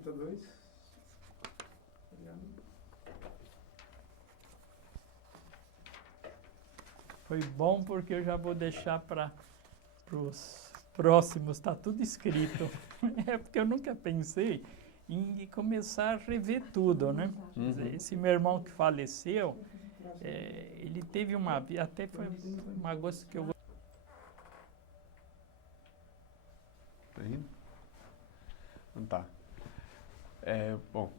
fita 2. Foi bom porque eu já vou deixar para os próximos, está tudo escrito. É porque eu nunca pensei em começar a rever tudo, né? Quer dizer, esse meu irmão que faleceu, ele teve uma vida, até foi uma coisa que eu... Tá indo? Então tá. Bom,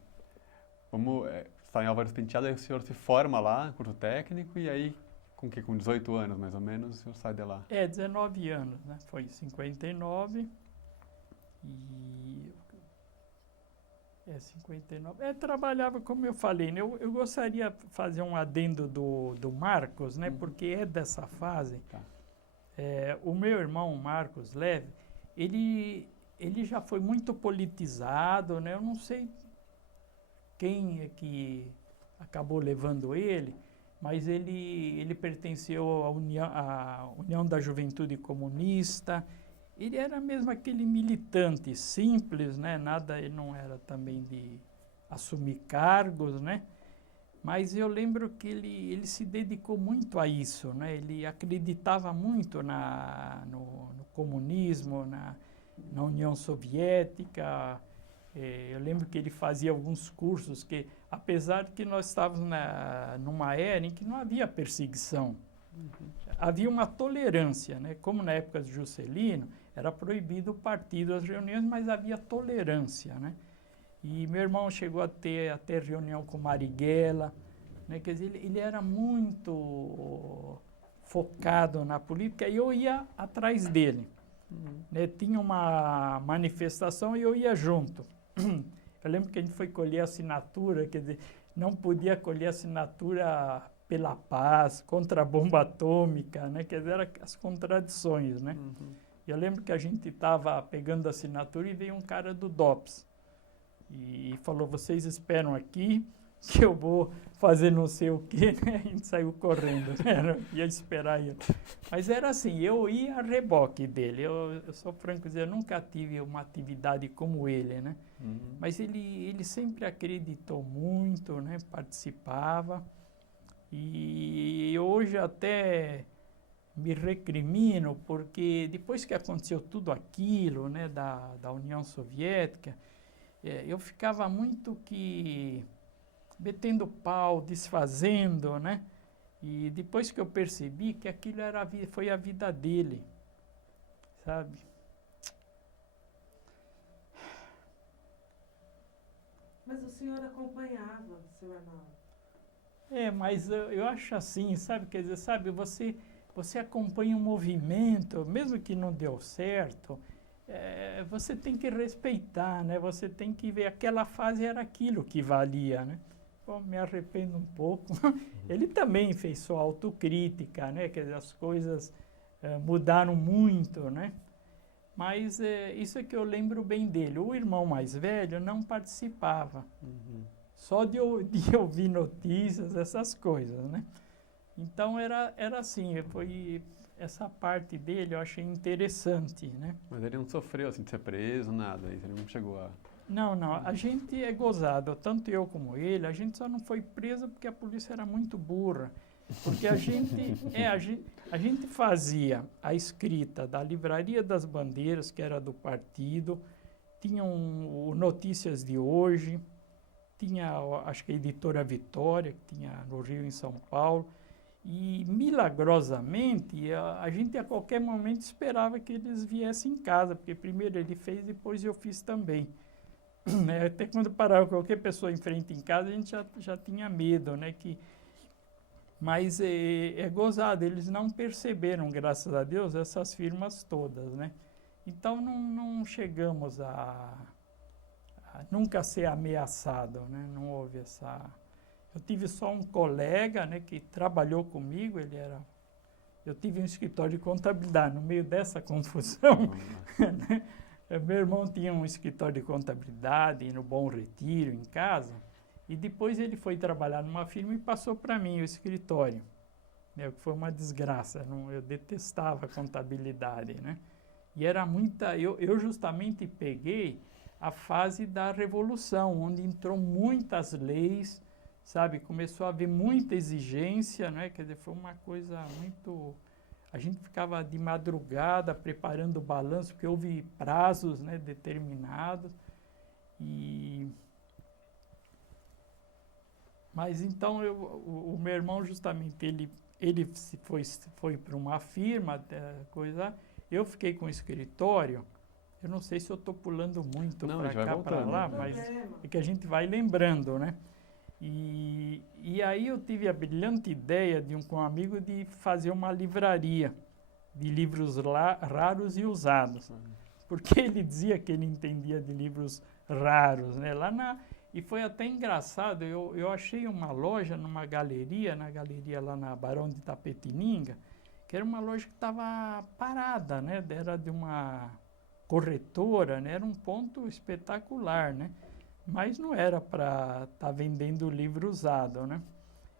vamos... Você está em Álvares Penteado, aí o senhor se forma lá, curso técnico, e aí, com 18 anos mais ou menos, o senhor sai de lá? 19 anos, né? Foi em 59 e... 59. Trabalhava, como eu falei, né? Eu gostaria de fazer um adendo do Marcos, né? Porque é dessa fase. Tá. O meu irmão, Marcos Leve, ele já foi muito politizado, né? Eu não sei quem é que acabou levando ele, mas ele pertenceu à União da Juventude Comunista. Ele era mesmo aquele militante simples, né? Ele não era também de assumir cargos, né? Mas eu lembro que ele se dedicou muito a isso, né? Ele acreditava muito no comunismo, na União Soviética. Eu lembro que ele fazia alguns cursos que, apesar de que nós estávamos numa era em que não havia perseguição, havia uma tolerância, né? Como na época de Juscelino, era proibido o partido, as reuniões, mas havia tolerância, né? E meu irmão chegou a ter até reunião com Marighella, né? Quer dizer, ele era muito focado na política e eu ia atrás dele. Né? Tinha uma manifestação e eu ia junto. Eu lembro que a gente foi colher assinatura, quer dizer, não podia colher assinatura pela paz, contra a bomba atômica, né? Quer dizer, eram as contradições, né? Eu lembro que a gente estava pegando assinatura e veio um cara do DOPS e falou, vocês esperam aqui que eu vou fazer não sei o quê, né? A gente saiu correndo, né? Ia esperar ele. Mas era assim, eu ia a reboque dele. Eu sou franco dizer, eu nunca tive uma atividade como ele, né? Mas ele sempre acreditou muito, né? Participava. E hoje até me recrimino, porque depois que aconteceu tudo aquilo, né? Da União Soviética, eu ficava muito que metendo pau, desfazendo, né? E depois que eu percebi que aquilo foi a vida dele, sabe? Mas o senhor acompanhava, seu Arnaldo? Mas eu acho assim, sabe? Quer dizer, sabe, você acompanha um movimento, mesmo que não deu certo, você tem que respeitar, né? Você tem que ver, aquela fase era aquilo que valia, né? Bom, me arrependo um pouco. Ele também fez sua autocrítica, né? Quer dizer, as coisas mudaram muito, né? Mas isso é que eu lembro bem dele. O irmão mais velho não participava. Só de ouvir notícias, essas coisas, né? Então era assim, essa parte dele eu achei interessante, né? Mas ele não sofreu assim de ser preso, nada, ele não chegou a... Não, a gente é gozado, tanto eu como ele, a gente só não foi preso porque a polícia era muito burra. Porque a gente fazia a escrita da Livraria das Bandeiras, que era do partido, tinha o Notícias de Hoje, tinha, acho que a Editora Vitória, que tinha no Rio e em São Paulo, e milagrosamente a gente a qualquer momento esperava que eles viessem em casa, porque primeiro ele fez, depois eu fiz também. Até quando parava qualquer pessoa em frente em casa, a gente já tinha medo, né? Mas é gozado, eles não perceberam, graças a Deus, essas firmas todas, né? Então não chegamos a nunca ser ameaçado, né? Não houve essa... Eu tive só um colega, né, que trabalhou comigo, eu tive um escritório de contabilidade no meio dessa confusão, né? Meu irmão tinha um escritório de contabilidade no Bom Retiro, em casa, e depois ele foi trabalhar numa firma e passou para mim o escritório. Que foi uma desgraça, eu detestava a contabilidade, né? E era muita... Eu justamente peguei a fase da Revolução, onde entrou muitas leis, sabe? Começou a haver muita exigência, né? Quer dizer, foi uma coisa muito... A gente ficava de madrugada preparando o balanço, porque houve prazos, né, determinados. Mas então o meu irmão justamente ele foi para uma firma, coisa. Eu fiquei com o escritório. Eu não sei se eu estou pulando muito para cá, para lá, mas é que a gente vai lembrando, né? E aí eu tive a brilhante ideia com um amigo de fazer uma livraria de livros raros e usados. Porque ele dizia que ele entendia de livros raros, né? E foi até engraçado, eu achei uma loja na galeria lá na Barão de Itapetininga, que era uma loja que estava parada, né? Era de uma corretora, né? Era um ponto espetacular, né? Mas não era para estar vendendo livro usado, né?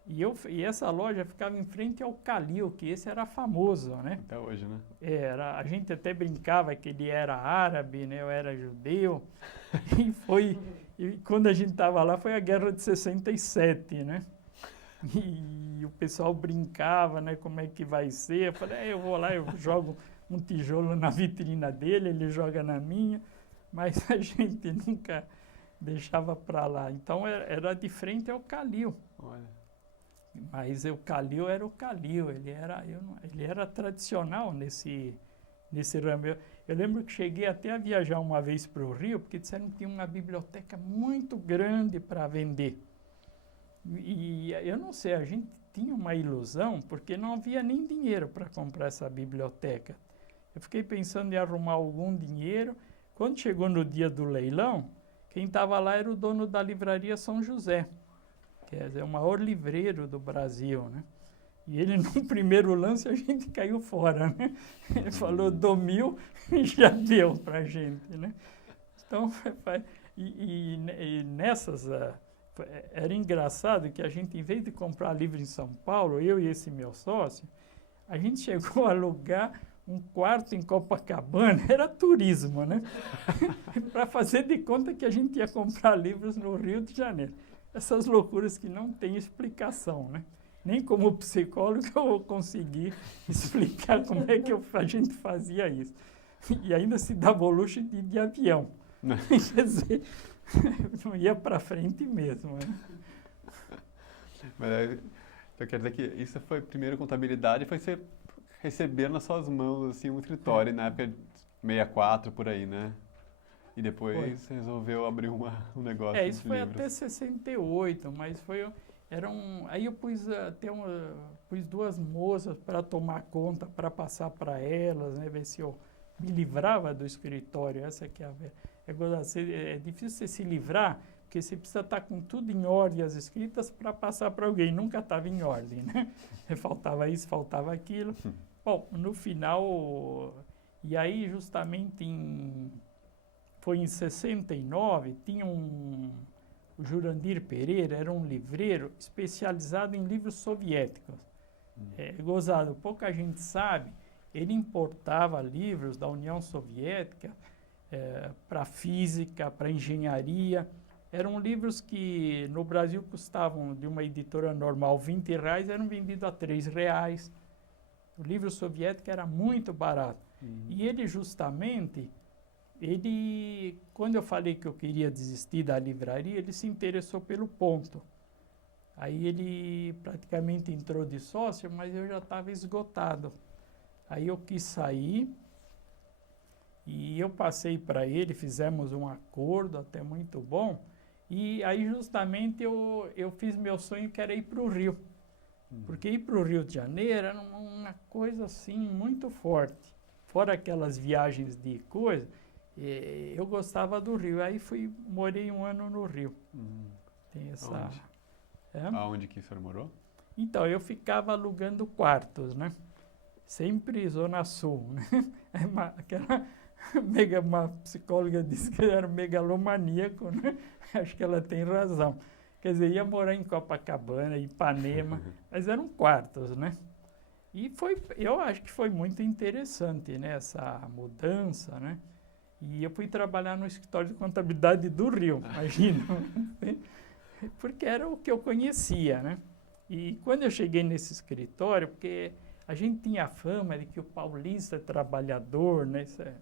E essa loja ficava em frente ao Calil, que esse era famoso, né? Até hoje, né? A gente até brincava que ele era árabe, né? Eu era judeu. E quando a gente estava lá, foi a Guerra de 67, né? E o pessoal brincava, né? Como é que vai ser? Eu falei, eu vou lá, eu jogo um tijolo na vitrina dele, ele joga na minha, mas a gente nunca deixava para lá. Então era de frente ao Calil. Olha. Mas o Calil era o Calil, ele era tradicional nesse ramo. Eu lembro que cheguei até a viajar uma vez para o Rio, porque disseram que tinha uma biblioteca muito grande para vender. E eu não sei, a gente tinha uma ilusão, porque não havia nem dinheiro para comprar essa biblioteca. Eu fiquei pensando em arrumar algum dinheiro. Quando chegou no dia do leilão, quem estava lá era o dono da livraria São José, que é o maior livreiro do Brasil, né? E ele, no primeiro lance, a gente caiu fora, né? Ele falou, dou 1.000 e já deu para a gente, né? Então, nessas... Era engraçado que a gente, em vez de comprar livro em São Paulo, eu e esse meu sócio, a gente chegou a alugar um quarto em Copacabana, era turismo, né? Para fazer de conta que a gente ia comprar livros no Rio de Janeiro. Essas loucuras que não têm explicação, né? Nem como psicólogo eu vou conseguir explicar como é que a gente fazia isso. E ainda se dava o luxo de ir de avião. Quer dizer, não ia para frente mesmo. Né? Mas, então quer dizer que isso foi primeiro contabilidade, foi você receber nas suas mãos assim, um escritório, na época de 64, por aí, né? E depois você resolveu abrir um negócio de isso foi livros. até 68, mas aí eu pus pus 2 moças para tomar conta, para passar para elas, né, ver se eu me livrava do escritório. Essa que é difícil você se livrar, porque você precisa estar com tudo em ordem, as escritas, para passar para alguém. Nunca estava em ordem, né? Faltava isso, faltava aquilo. Bom, no final, e aí justamente foi em 69, tinha o Jurandir Pereira, era um livreiro especializado em livros soviéticos. Gozado, pouca gente sabe, ele importava livros da União Soviética para física, para engenharia. Eram livros que no Brasil custavam, de uma editora normal, R$20, eram vendidos a R$3. O livro soviético era muito barato. E ele justamente... quando eu falei que eu queria desistir da livraria, ele se interessou pelo ponto. Aí ele praticamente entrou de sócio, mas eu já estava esgotado. Aí eu quis sair e eu passei para ele, fizemos um acordo até muito bom. E aí justamente eu fiz meu sonho, que era ir para o Rio. Porque ir para o Rio de Janeiro era uma coisa assim muito forte. Fora aquelas viagens de coisa... eu gostava do Rio, aí morei 1 ano no Rio. Tem essa... Aonde que o senhor morou? Então, eu ficava alugando quartos, né? Sempre Zona Sul, né? Uma psicóloga disse que eu era megalomaníaco, né? Acho que ela tem razão. Quer dizer, ia morar em Copacabana, Ipanema, mas eram quartos, né? E eu acho que foi muito interessante, né? Essa mudança, né? E eu fui trabalhar no escritório de contabilidade do Rio, imagina. Porque era o que eu conhecia, né? E quando eu cheguei nesse escritório, porque a gente tinha a fama de que o paulista é trabalhador, né? Isso é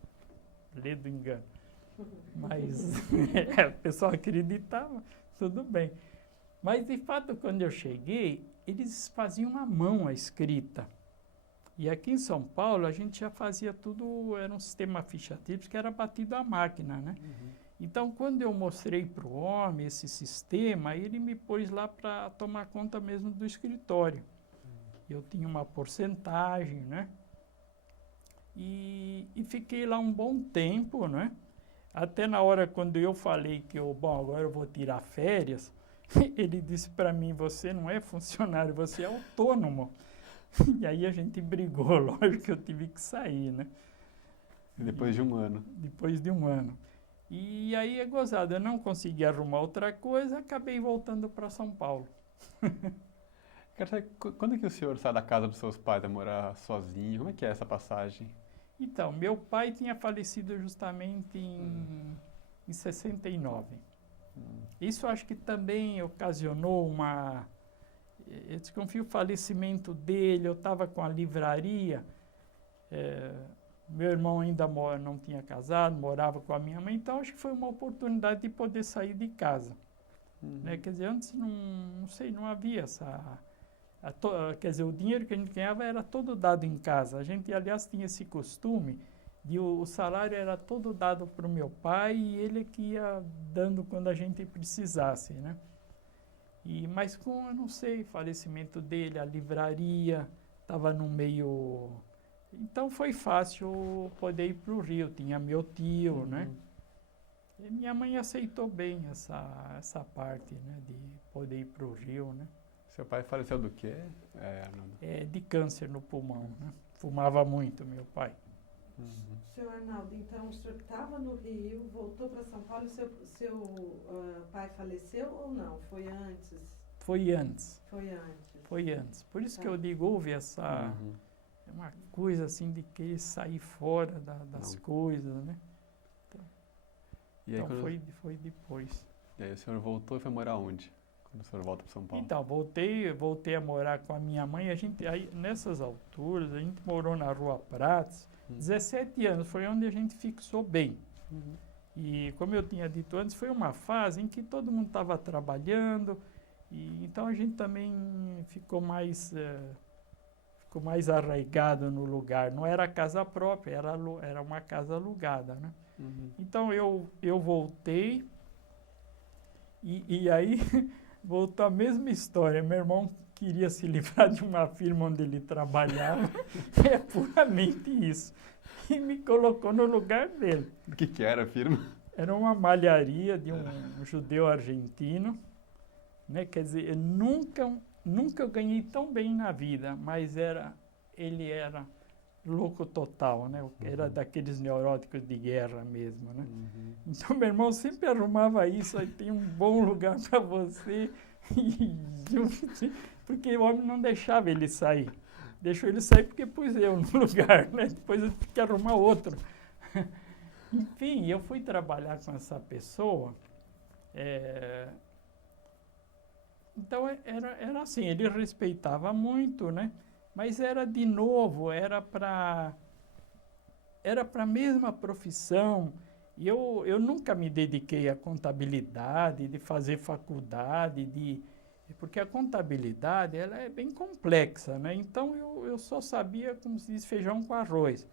lei do engano. Mas o pessoal acreditava, tudo bem. Mas, de fato, quando eu cheguei, eles faziam à mão a escrita. E aqui em São Paulo, a gente já fazia tudo, era um sistema ficha tipos que era batido à máquina, né? Então, quando eu mostrei para o homem esse sistema, ele me pôs lá para tomar conta mesmo do escritório. Eu tinha uma porcentagem, né? E fiquei lá um bom tempo, né? Até na hora quando eu falei que agora eu vou tirar férias, ele disse para mim, você não é funcionário, você é autônomo. E aí a gente brigou, lógico que eu tive que sair, né? Depois de um ano. Depois de um ano. E aí é gozado, eu não consegui arrumar outra coisa, acabei voltando para São Paulo. Quero saber, quando que o senhor sai da casa dos seus pais a morar sozinho? Como é que é essa passagem? Então, meu pai tinha falecido justamente em 69. Isso acho que também ocasionou uma... Eu desconfio o falecimento dele, eu estava com a livraria, meu irmão ainda não tinha casado, morava com a minha mãe, então acho que foi uma oportunidade de poder sair de casa. Né? Quer dizer, antes não sei, não havia essa... quer dizer, o dinheiro que a gente ganhava era todo dado em casa. A gente, aliás, tinha esse costume de o salário era todo dado para o meu pai e ele que ia dando quando a gente precisasse, né? Mas com, eu não sei, falecimento dele, a livraria estava no meio... Então foi fácil poder ir para o Rio, tinha meu tio, né? E minha mãe aceitou bem essa parte, né? De poder ir para o Rio, né? Seu pai faleceu do quê, Arnaldo? De câncer no pulmão, né? Fumava muito, meu pai. Senhor Arnaldo, então o senhor estava no Rio, voltou para São Paulo, seu pai faleceu ou não? Foi antes? Foi antes. Foi antes. Foi antes. Por isso que eu digo, houve essa... É uma coisa assim de querer sair fora das coisas, né? Então foi depois. E aí o senhor voltou e foi morar onde? Quando o senhor volta para São Paulo? Então, voltei a morar com a minha mãe. Aí, nessas alturas, a gente morou na Rua Prates. 17 anos foi onde a gente fixou bem. E, como eu tinha dito antes, foi uma fase em que todo mundo estava trabalhando. E, então, a gente também ficou mais arraigado no lugar. Não era casa própria, era uma casa alugada, né? Então, eu voltei. E aí... Voltou a mesma história. Meu irmão queria se livrar de uma firma onde ele trabalhava. É puramente isso. E me colocou no lugar dele. O que era a firma? Era uma malharia de um judeu argentino. Né? Quer dizer, eu nunca eu ganhei tão bem na vida, mas ele era louco total, né? Era daqueles neuróticos de guerra mesmo, né? Então, meu irmão sempre arrumava isso, aí tem um bom lugar para você, porque o homem não deixava ele sair. Deixou ele sair porque pus eu no lugar, né? Depois eu tive que arrumar outro. Enfim, eu fui trabalhar com essa pessoa, então era assim, ele respeitava muito, né? Mas era de novo, era para a mesma profissão. E eu nunca me dediquei à contabilidade, de fazer faculdade, porque a contabilidade ela é bem complexa, né? Então eu só sabia, como se diz, feijão com arroz.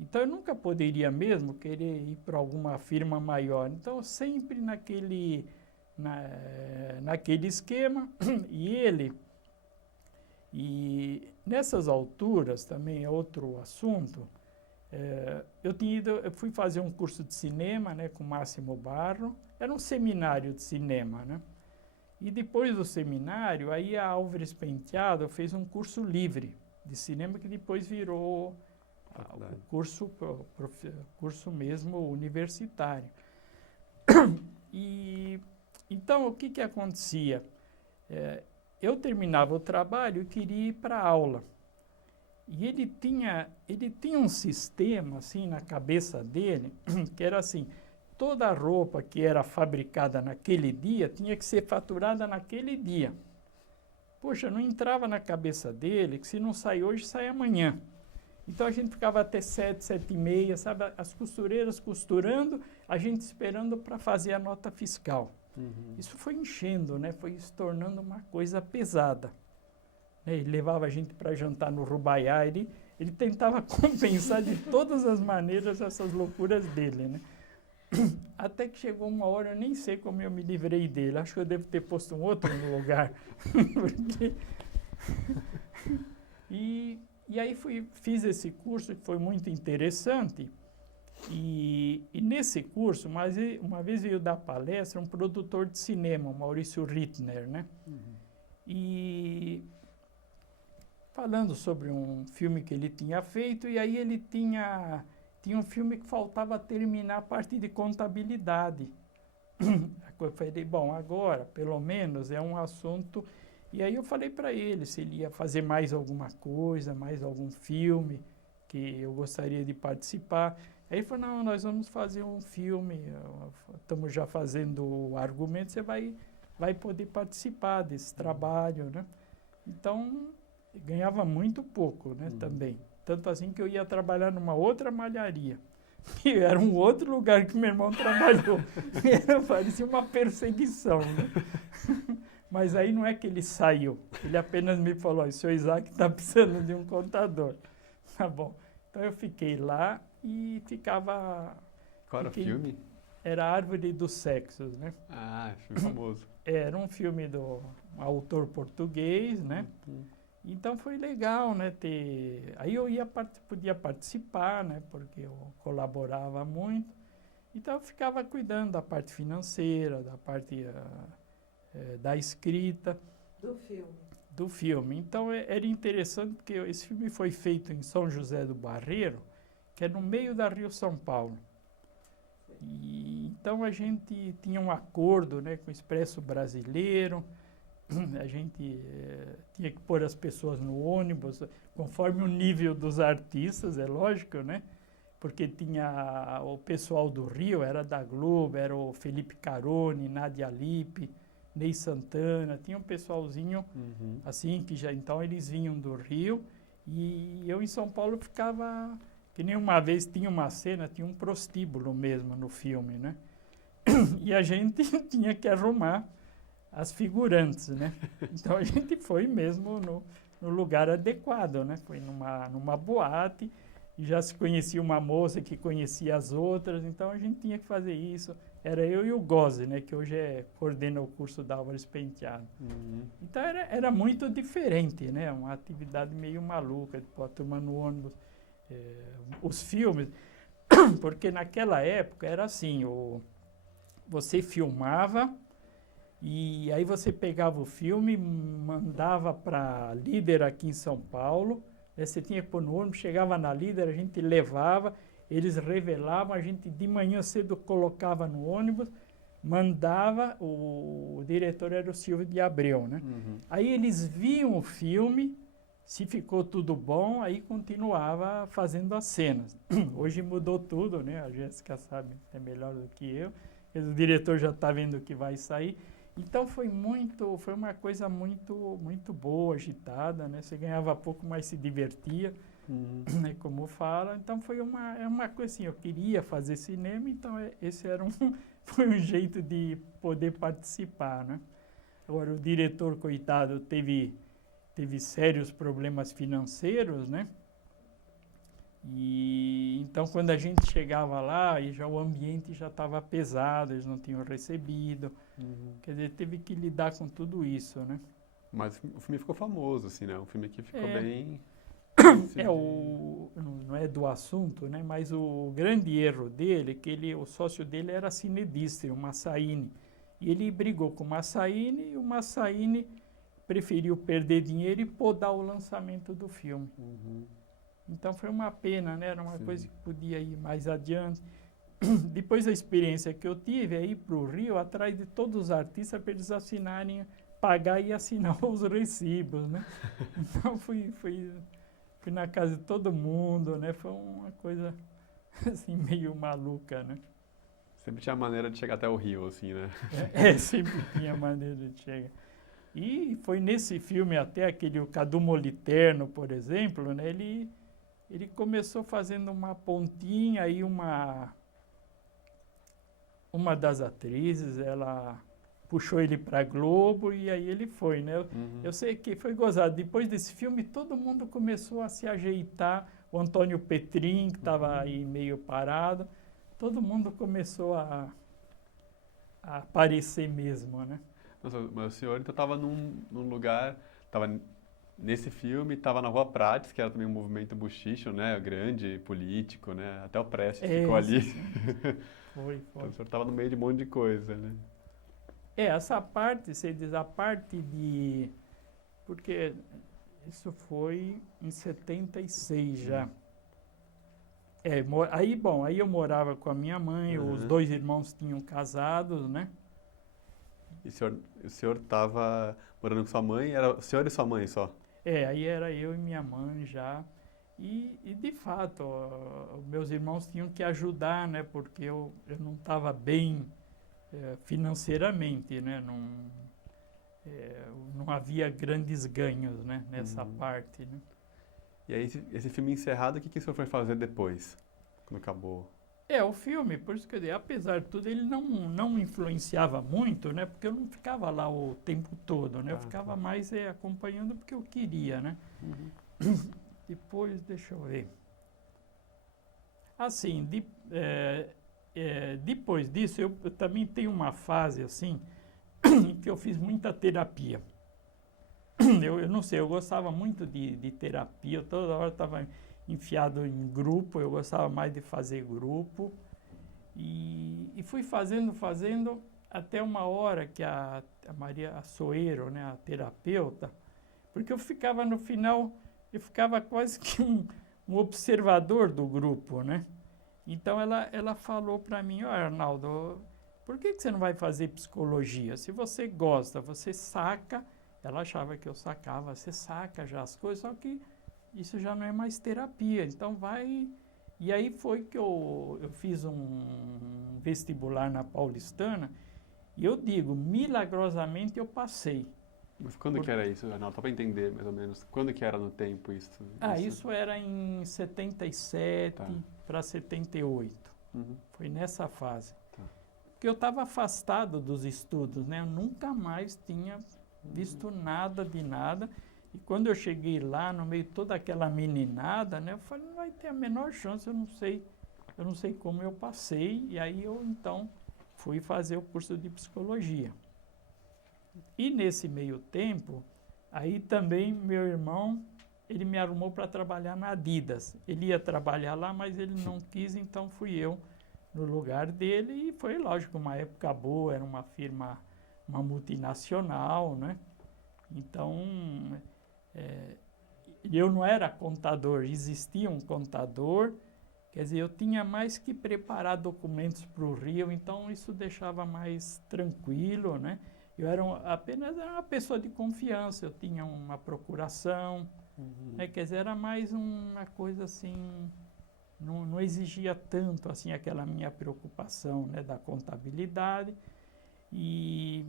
Então eu nunca poderia mesmo querer ir para alguma firma maior. Então sempre naquele esquema. E nessas alturas, também é outro assunto, eu fui fazer um curso de cinema, né, com Máximo Barro, era um seminário de cinema, né? E depois do seminário, aí a Álvares Penteado fez um curso livre de cinema que depois virou o curso mesmo universitário. E então, o que acontecia? Eu terminava o trabalho e queria ir para a aula. E ele tinha um sistema, assim, na cabeça dele, que era assim, toda a roupa que era fabricada naquele dia tinha que ser faturada naquele dia. Poxa, não entrava na cabeça dele que se não sai hoje, sai amanhã. Então a gente ficava até 7, 7h30, sabe? As costureiras costurando, a gente esperando para fazer a nota fiscal. Isso foi enchendo, né? Foi se tornando uma coisa pesada. Ele levava a gente para jantar no Rubaiá, ele tentava compensar de todas as maneiras essas loucuras dele, né? Até que chegou uma hora, eu nem sei como eu me livrei dele, acho que eu devo ter posto um outro no lugar. Porque... E aí fiz esse curso, que foi muito interessante, e nesse curso, uma vez veio dar palestra um produtor de cinema, o Maurício Rittner, né? E falando sobre um filme que ele tinha feito, e aí ele tinha um filme que faltava terminar a parte de contabilidade. Eu falei, bom, agora, pelo menos, é um assunto... E aí eu falei para ele se ele ia fazer mais alguma coisa, mais algum filme que eu gostaria de participar. Aí ele falou, não, nós vamos fazer um filme, estamos já fazendo o argumento, você vai poder participar desse trabalho, né? Então, ganhava muito pouco, né, também. Tanto assim que eu ia trabalhar numa outra malharia, que era um outro lugar que meu irmão trabalhou. Parecia uma perseguição, né? Mas aí não é que ele saiu, ele apenas me falou, o senhor Isaac está precisando de um contador. Tá bom. Então eu fiquei lá e ficava... Qual era o filme? Era Árvore dos Sexos, né? Ah, filme famoso. Era um filme do autor português, né? Então foi legal, né? Aí eu podia participar, né? Porque eu colaborava muito. Então eu ficava cuidando da parte financeira, da parte da escrita. Do filme. Então era interessante porque esse filme foi feito em São José do Barreiro, que é no meio da Rio São Paulo. E então a gente tinha um acordo, né, com o Expresso Brasileiro. A gente tinha que pôr as pessoas no ônibus conforme o nível dos artistas, é lógico, né? Porque tinha o pessoal do Rio, era da Globo, era o Felipe Caroni, Nadia Lippe, Ney Santana, tinha um pessoalzinho assim, que já então eles vinham do Rio, e eu em São Paulo ficava, que nem uma vez tinha uma cena, tinha um prostíbulo mesmo no filme, né? E a gente tinha que arrumar as figurantes, né? Então a gente foi mesmo no lugar adequado, né? Foi numa boate, e já se conhecia uma moça que conhecia as outras, então a gente tinha que fazer isso. Era eu e o Gozzi, né? Que hoje coordena o curso da Álvares Penteado. Então era muito diferente, né? Uma atividade meio maluca, de pôr a turma no ônibus. Os filmes, porque naquela época era assim, você filmava, e aí você pegava o filme, mandava para Líder aqui em São Paulo, né, você tinha que pôr no ônibus, chegava na Líder, a gente levava, eles revelavam, a gente de manhã cedo colocava no ônibus, mandava, o diretor era o Silvio de Abreu, né? Aí eles viam o filme, se ficou tudo bom, aí continuava fazendo as cenas. Hoje mudou tudo, né? A Jéssica sabe, é melhor do que eu. O diretor já está vendo o que vai sair. Então foi uma coisa muito boa, agitada, né? Você ganhava pouco, mas se divertia, né? Como fala. Então foi uma coisa assim, eu queria fazer cinema, então esse era foi um jeito de poder participar, né? Agora o diretor, coitado, teve sérios problemas financeiros, né? E então quando a gente chegava lá, e já o ambiente já estava pesado, eles não tinham recebido, quer dizer, teve que lidar com tudo isso, né? Mas o filme ficou famoso, assim, né? O filme aqui ficou bem... Não é do assunto, né? Mas o grande erro dele, que o sócio dele era Cinedistre, o Massaini. E ele brigou com o Massaini, e o Massaini preferiu perder dinheiro e podar o lançamento do filme. Então foi uma pena, né? Era uma coisa que podia ir mais adiante. Depois da experiência que eu tive, é ir para o Rio atrás de todos os artistas para eles assinarem, pagar e assinar os recibos, né? Então fui na casa de todo mundo, né? Foi uma coisa assim meio maluca, né? Sempre tinha maneira de chegar até o Rio, assim, né? Sempre tinha maneira de chegar. E foi nesse filme até aquele o Cadu Moliterno, por exemplo, né? Ele começou fazendo uma pontinha, aí uma das atrizes, ela puxou ele para Globo e aí ele foi, né? Eu sei que foi gozado. Depois desse filme, todo mundo começou a se ajeitar. O Antônio Petrin, que estava aí meio parado, todo mundo começou a aparecer mesmo, né? Nossa, mas o senhor então estava num lugar, estava nesse filme, estava na Rua Prates, que era também um movimento buchicho, né? Grande, político, né? Até o Prestes ficou ali. Sim. Foi. Então o senhor estava no meio de um monte de coisa, né? Essa parte, você diz, a parte de... Porque isso foi em 76 já. Aí eu morava com a minha mãe, os 2 irmãos tinham casados, né? E o senhor estava morando com sua mãe, era o senhor e sua mãe só? Aí era eu e minha mãe já. E de fato, meus irmãos tinham que ajudar, né? Porque eu não estava bem financeiramente, né? Não havia grandes ganhos, né? Nessa parte, né? E aí, esse filme encerrado, o que o senhor foi fazer depois, quando acabou? O filme, por isso que eu digo, apesar de tudo, ele não influenciava muito, né? Porque eu não ficava lá o tempo todo, né? Eu ficava mais acompanhando porque eu queria, né? Depois, deixa eu ver. Assim, depois disso, eu também tenho uma fase, assim, que eu fiz muita terapia. Eu não sei, eu gostava muito de terapia, eu toda hora estava enfiado em grupo, eu gostava mais de fazer grupo. E fui fazendo, até uma hora que a Maria Soeiro, né, a terapeuta, porque eu ficava no final, eu ficava quase que um observador do grupo, né? Então ela falou para mim, Arnaldo, por que você não vai fazer psicologia? Se você gosta, você saca, ela achava que eu sacava, você saca já as coisas, só que isso já não é mais terapia, então vai... E aí foi que eu fiz um vestibular na Paulistana, e eu digo, milagrosamente eu passei. Mas quando que era isso, Arnaldo? Só para entender, mais ou menos. Quando que era no tempo isso? Isso era em 77 para 78. Foi nessa fase. Porque eu estava afastado dos estudos, né? Eu nunca mais tinha visto nada de nada. E quando eu cheguei lá, no meio de toda aquela meninada, né? Eu falei, não vai ter a menor chance, eu não sei como eu passei. E aí eu, então, fui fazer o curso de psicologia. E nesse meio tempo, aí também meu irmão, ele me arrumou para trabalhar na Adidas. Ele ia trabalhar lá, mas ele não quis, então fui eu no lugar dele. E foi, lógico, uma época boa, era uma firma, uma multinacional, né? Então, eu não era contador, existia um contador, quer dizer, eu tinha mais que preparar documentos para o Rio, então isso deixava mais tranquilo, né? Eu era apenas uma pessoa de confiança, eu tinha uma procuração, né? Quer dizer, era mais uma coisa assim, não exigia tanto assim aquela minha preocupação, né, da contabilidade. E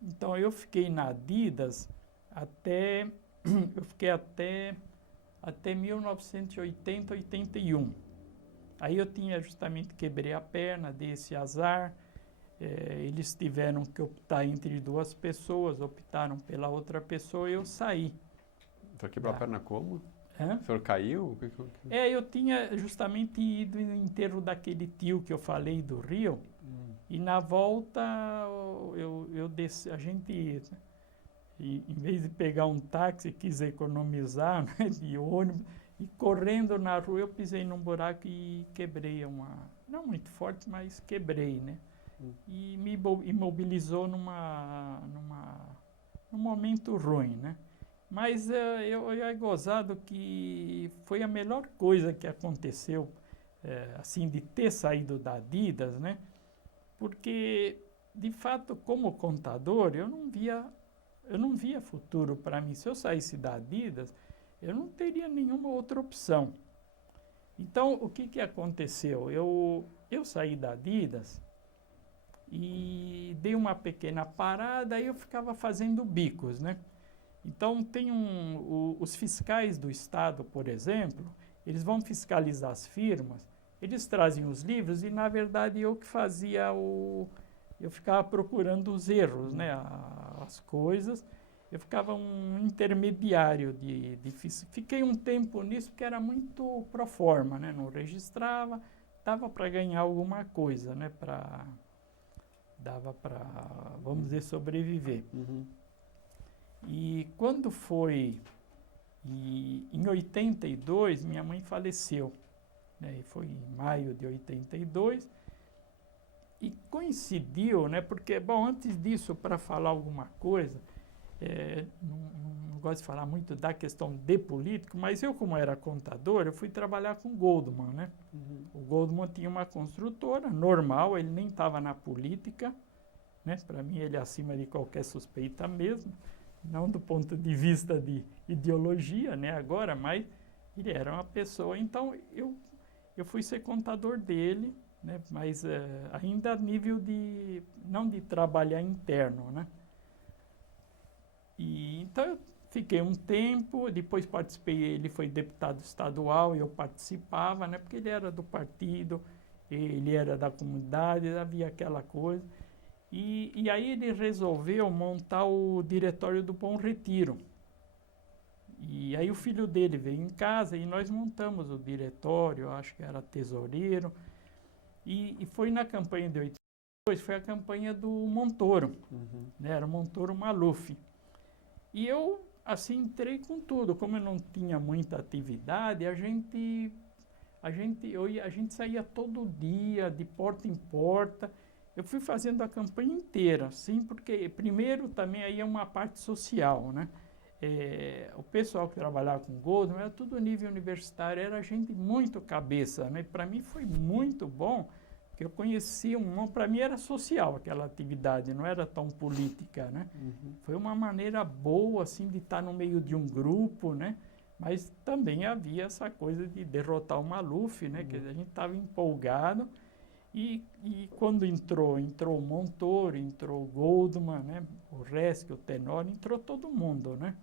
então eu fiquei na Adidas até 1980, 81. Aí eu quebrei a perna, dei esse azar. Eles tiveram que optar entre 2 pessoas, optaram pela outra pessoa e eu saí. O senhor quebrou a perna como? Hã? O senhor caiu? Eu tinha justamente ido no enterro daquele tio que eu falei do Rio. E na volta eu desci, a gente, em vez de pegar um táxi, quis economizar, né, de ônibus, e correndo na rua eu pisei num buraco e quebrei não muito forte, mas quebrei, né? E me imobilizou num momento ruim, né? Mas é gozado que foi a melhor coisa que aconteceu, assim, de ter saído da Adidas, né? Porque, de fato, como contador, eu não via futuro para mim. Se eu saísse da Adidas, eu não teria nenhuma outra opção. Então, o que aconteceu? Eu saí da Adidas e dei uma pequena parada, aí eu ficava fazendo bicos, né? Então, os fiscais do Estado, por exemplo, eles vão fiscalizar as firmas, eles trazem os livros e, na verdade, eu que fazia eu ficava procurando os erros, né? As coisas. Eu ficava um intermediário fiquei um tempo nisso porque era muito pro forma, né? Não registrava, dava para ganhar alguma coisa, né? Dava para, vamos dizer, sobreviver. Uhum. E quando foi em 82, minha mãe faleceu, né? E foi em maio de 82. E coincidiu, né? Porque, bom, antes disso, para falar alguma coisa, não gosto de falar muito da questão de político, mas eu, como era contador, eu fui trabalhar com o Goldman, né? Uhum. O Goldman tinha uma construtora normal, ele nem estava na política, né? Para mim, ele é acima de qualquer suspeita mesmo, não do ponto de vista de ideologia, né? Agora, mas ele era uma pessoa. Então, eu fui ser contador dele, né? Mas ainda a nível não de trabalhar interno, né? E então eu fiquei um tempo, depois participei, ele foi deputado estadual e eu participava, né? Porque ele era do partido, ele era da comunidade, havia aquela coisa. E aí ele resolveu montar o diretório do Bom Retiro. E aí o filho dele veio em casa e nós montamos o diretório, acho que era tesoureiro. E foi na campanha de 82, foi a campanha do Montoro, Uhum. né? Era o Montoro Maluf. E eu, assim, entrei com tudo. Como eu não tinha muita atividade, a gente saía todo dia, de porta em porta. Eu fui fazendo a campanha inteira, sim, porque primeiro também aí é uma parte social, né? O pessoal que trabalhava com Goldman era tudo nível universitário, era gente muito cabeça, né? Para mim foi muito bom, porque eu conhecia para mim era social aquela atividade, não era tão política, né? Uhum. Foi uma maneira boa, assim, de estar no meio de um grupo, né? Mas também havia essa coisa de derrotar o Maluf, né? Que a gente estava empolgado. E quando entrou o Montoro, entrou o Goldman, né? O Resque, o Tenório, entrou todo mundo, né?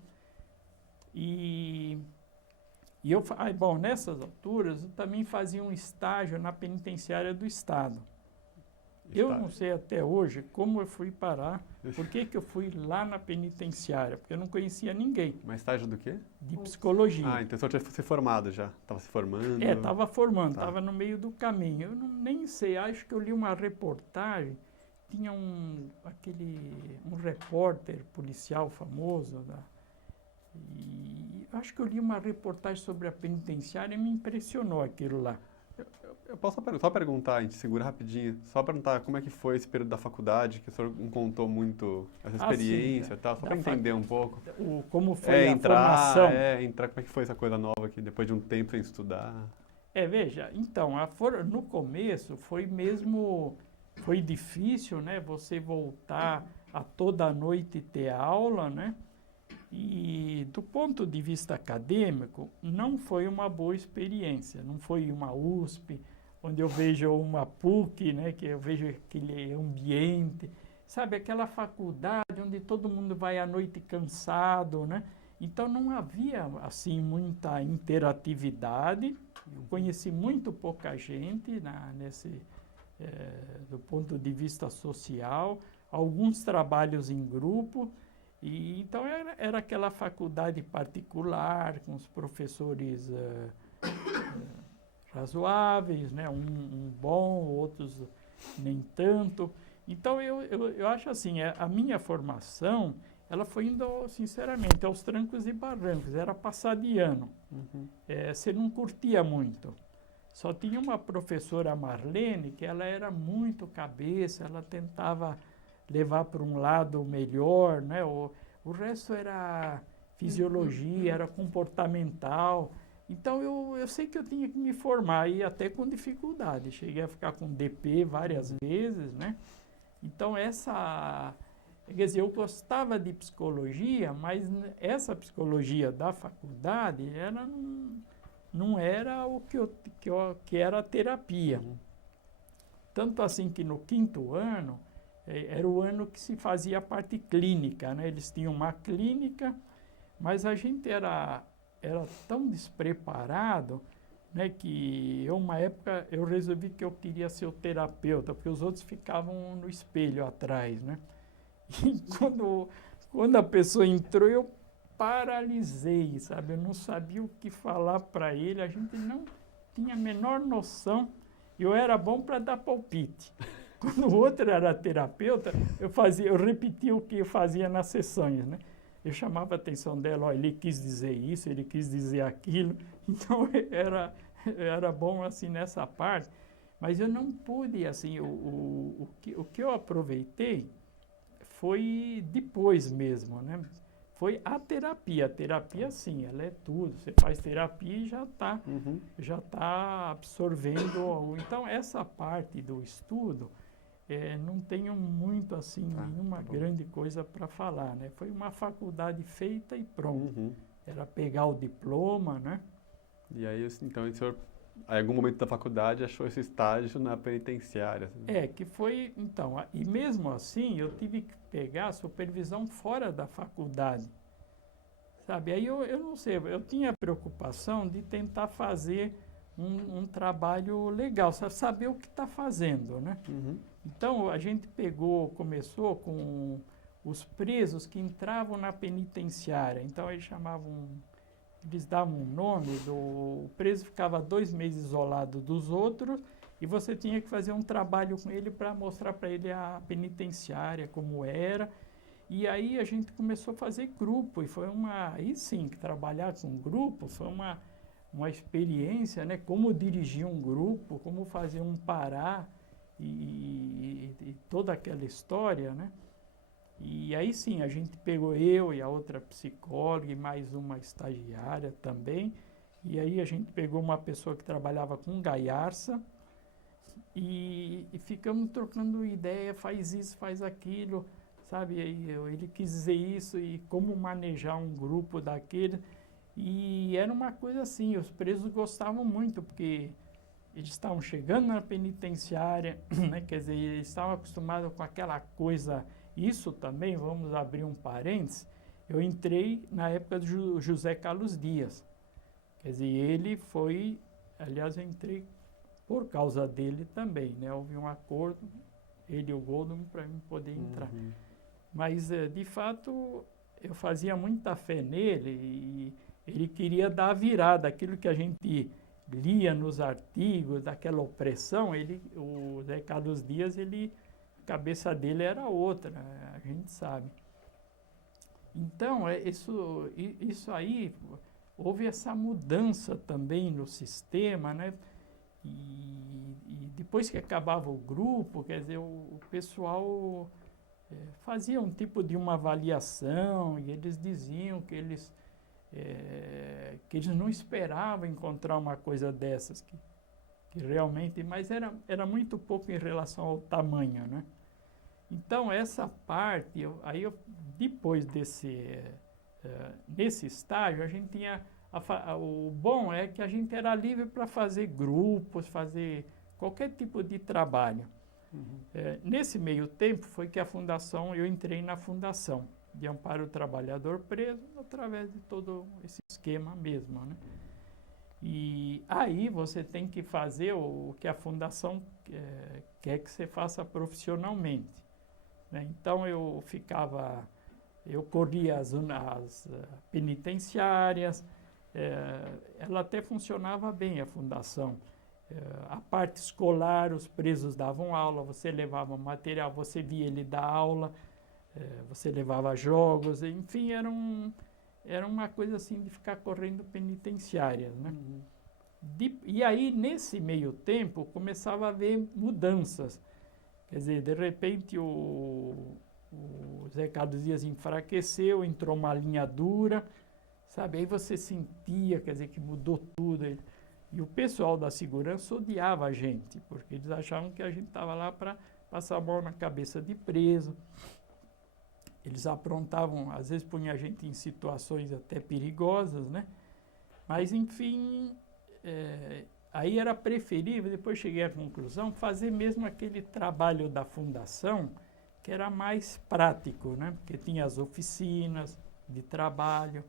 Bom, nessas alturas, eu também fazia um estágio na penitenciária do Estado. Eu não sei até hoje como eu fui parar, por que eu fui lá na penitenciária, porque eu não conhecia ninguém. Mas estágio do quê? De psicologia. Ah, então você tinha se formado já, estava se formando. Estava formando, Tá. estava no meio do caminho. Eu nem sei, acho que eu li uma reportagem, tinha um repórter policial famoso, e acho que eu li uma reportagem sobre a penitenciária e me impressionou aquilo lá. Eu posso só perguntar, a gente segura rapidinho, só perguntar como é que foi esse período da faculdade, que o senhor não contou muito essa experiência e tal, só para entender um pouco. Como foi a formação. Entrar, como é que foi essa coisa nova aqui, depois de um tempo sem estudar? Veja, então, no começo foi difícil, né, você voltar a toda noite ter aula, né, e do ponto de vista acadêmico, não foi uma boa experiência, não foi uma USP, onde eu vejo uma PUC, né, que eu vejo aquele ambiente, sabe, aquela faculdade onde todo mundo vai à noite cansado, né, então não havia, assim, muita interatividade, eu conheci muito pouca gente do ponto de vista social, alguns trabalhos em grupo, e então era aquela faculdade particular, com os professores razoáveis, né? Um bom, outros nem tanto. Então eu acho assim, a minha formação, ela foi indo, sinceramente, aos trancos e barrancos, era passar de ano. Uhum. Você não curtia muito. Só tinha uma professora, Marlene, que ela era muito cabeça, ela tentava levar para um lado melhor, né? O resto era fisiologia, era comportamental. Então eu sei que eu tinha que me formar, e até com dificuldade. Cheguei a ficar com DP várias vezes, né? Então Quer dizer, eu gostava de psicologia, mas essa psicologia da faculdade não era o que era a terapia. Tanto assim que no 5º ano, era o ano que se fazia a parte clínica, né? Eles tinham uma clínica, mas a gente era tão despreparado, né, que uma época eu resolvi que eu queria ser o terapeuta, porque os outros ficavam no espelho atrás, né? E quando a pessoa entrou, eu paralisei, sabe? Eu não sabia o que falar para ele, a gente não tinha a menor noção. Eu era bom para dar palpite. Quando o outro era terapeuta, eu repetia o que eu fazia nas sessões, né? Eu chamava a atenção dela, ó, ele quis dizer isso, ele quis dizer aquilo. Então, era bom, assim, nessa parte. Mas eu não pude, assim, o que eu aproveitei foi depois mesmo, né? Foi a terapia. A terapia, sim, ela é tudo. Você faz terapia e já tá absorvendo. Então, essa parte do estudo, não tenho muito, assim, nenhuma grande coisa para falar, né? Foi uma faculdade feita e pronto. Era pegar o diploma, né? E aí, então, o senhor, em algum momento da faculdade, achou esse estágio na penitenciária? Que foi, então, e mesmo assim, eu tive que pegar supervisão fora da faculdade, sabe? Aí eu não sei, eu tinha preocupação de tentar fazer um trabalho legal, saber o que está fazendo, né? Então, a gente começou com os presos que entravam na penitenciária. Então, eles davam um nome, o preso ficava 2 meses isolado dos outros e você tinha que fazer um trabalho com ele para mostrar para ele a penitenciária, como era. E aí a gente começou a fazer grupo, e aí sim, que trabalhar com grupo foi uma experiência, né? Como dirigir um grupo, como fazer um parar e toda aquela história, né? E aí sim, a gente pegou eu e a outra psicóloga e mais uma estagiária também, e aí a gente pegou uma pessoa que trabalhava com gaiarsa e ficamos trocando ideia, faz isso, faz aquilo, sabe? Ele quis dizer isso e como manejar um grupo daquele. E era uma coisa assim, os presos gostavam muito, porque eles estavam chegando na penitenciária, né? Quer dizer, eles estavam acostumados com aquela coisa. Isso também, vamos abrir um parênteses, eu entrei na época do José Carlos Dias. Quer dizer, ele foi, aliás, eu entrei por causa dele também, né? Houve um acordo, ele e o Goldman, para mim poder entrar. Mas, de fato, eu fazia muita fé nele e ele queria dar a virada, aquilo que a gente lia nos artigos, daquela opressão, o Zé Carlos Dias, a cabeça dele era outra, a gente sabe. Então, isso aí, houve essa mudança também no sistema, né? E depois que acabava o grupo, quer dizer, o pessoal fazia um tipo de uma avaliação e eles diziam que eles não esperavam encontrar uma coisa dessas, que realmente, mas era muito pouco em relação ao tamanho, né? Então, essa parte, depois nesse estágio, a gente tinha, o bom é que a gente era livre para fazer grupos, fazer qualquer tipo de trabalho. Nesse meio tempo foi que eu entrei na Fundação de Amparo ao Trabalhador Preso, através de todo esse esquema mesmo, né? E aí você tem que fazer o que a Fundação quer que você faça profissionalmente, né? Então eu corria as penitenciárias, ela até funcionava bem, a Fundação. A parte escolar, os presos davam aula, você levava material, você via ele dar aula, você levava jogos, enfim, era uma coisa assim de ficar correndo penitenciárias, né? E aí, nesse meio tempo, começava a haver mudanças. Quer dizer, de repente o Zé Carlos Dias enfraqueceu, entrou uma linha dura, sabe? Aí você sentia, quer dizer, que mudou tudo. E o pessoal da segurança odiava a gente, porque eles achavam que a gente estava lá para passar a mão na cabeça de preso. eles aprontavam, às vezes punha a gente em situações até perigosas, né? Mas, enfim, aí era preferível, depois cheguei à conclusão, fazer mesmo aquele trabalho da fundação, que era mais prático, né? Porque tinha as oficinas de trabalho.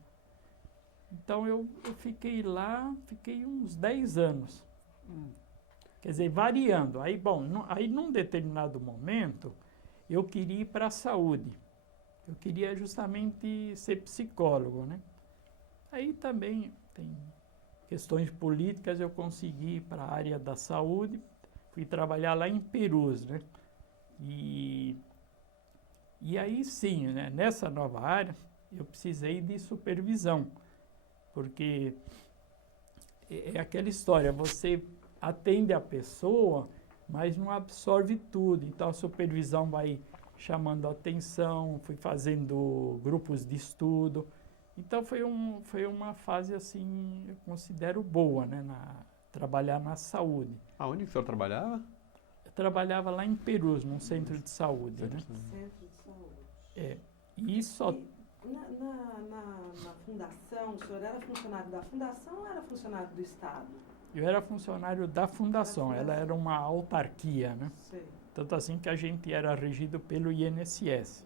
Então, eu fiquei lá, fiquei uns 10 anos. Quer dizer, variando. Aí, bom, aí num determinado momento, eu queria ir para a saúde. Eu queria justamente ser psicólogo, né? Aí também tem questões políticas, eu consegui ir para a área da saúde, fui trabalhar lá em Perus, né? E aí sim, né? Nessa nova área, eu precisei de supervisão, porque é aquela história, você atende a pessoa, mas não absorve tudo. Então a supervisão vai chamando a atenção, fui fazendo grupos de estudo. Então foi uma fase assim, eu considero boa, né, trabalhar na saúde. Aonde que o senhor trabalhava? Eu trabalhava lá em Perus, num centro de saúde, né? Centro de saúde. É. E só E na fundação, o senhor era funcionário da fundação ou era funcionário do Estado? eu era funcionário da fundação, ela era uma autarquia, né? Sei. Tanto assim que a gente era regido pelo INSS,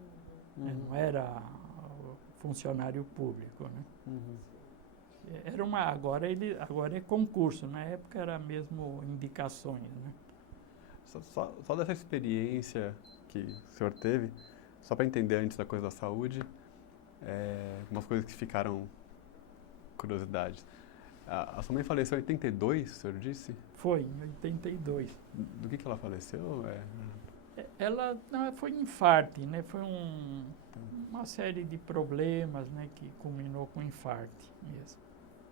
né? Não era funcionário público, né? Era agora é concurso, na época era mesmo indicações, né? Só dessa experiência que o senhor teve, só para entender antes da coisa da saúde, algumas coisas que ficaram curiosidades. A sua mãe faleceu em 82, o senhor disse? Foi, em 82. Do que ela faleceu? Ela não, foi infarte, né? Foi uma série de problemas, né, que culminou com infarte mesmo.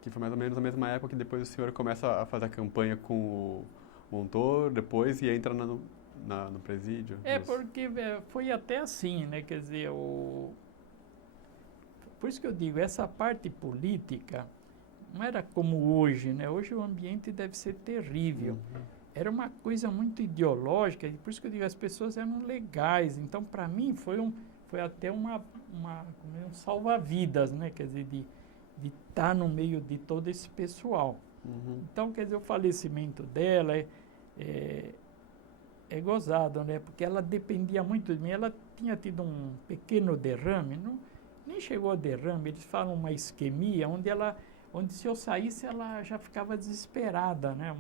Que foi mais ou menos na mesma época que depois o senhor começa a fazer a campanha com o Montor, depois e entra no presídio. Porque foi até assim, né? Quer dizer, por isso que eu digo, essa parte política não era como hoje, né? Hoje o ambiente deve ser terrível. Era uma coisa muito ideológica, e por isso que eu digo, as pessoas eram legais. Então, para mim, foi até um salva-vidas, né? Quer dizer, de estar no meio de todo esse pessoal. Então, quer dizer, o falecimento dela é gozado, né? Porque ela dependia muito de mim. Ela tinha tido um pequeno derrame, nem chegou a derrame, eles falam uma isquemia, onde se eu saísse ela já ficava desesperada, né?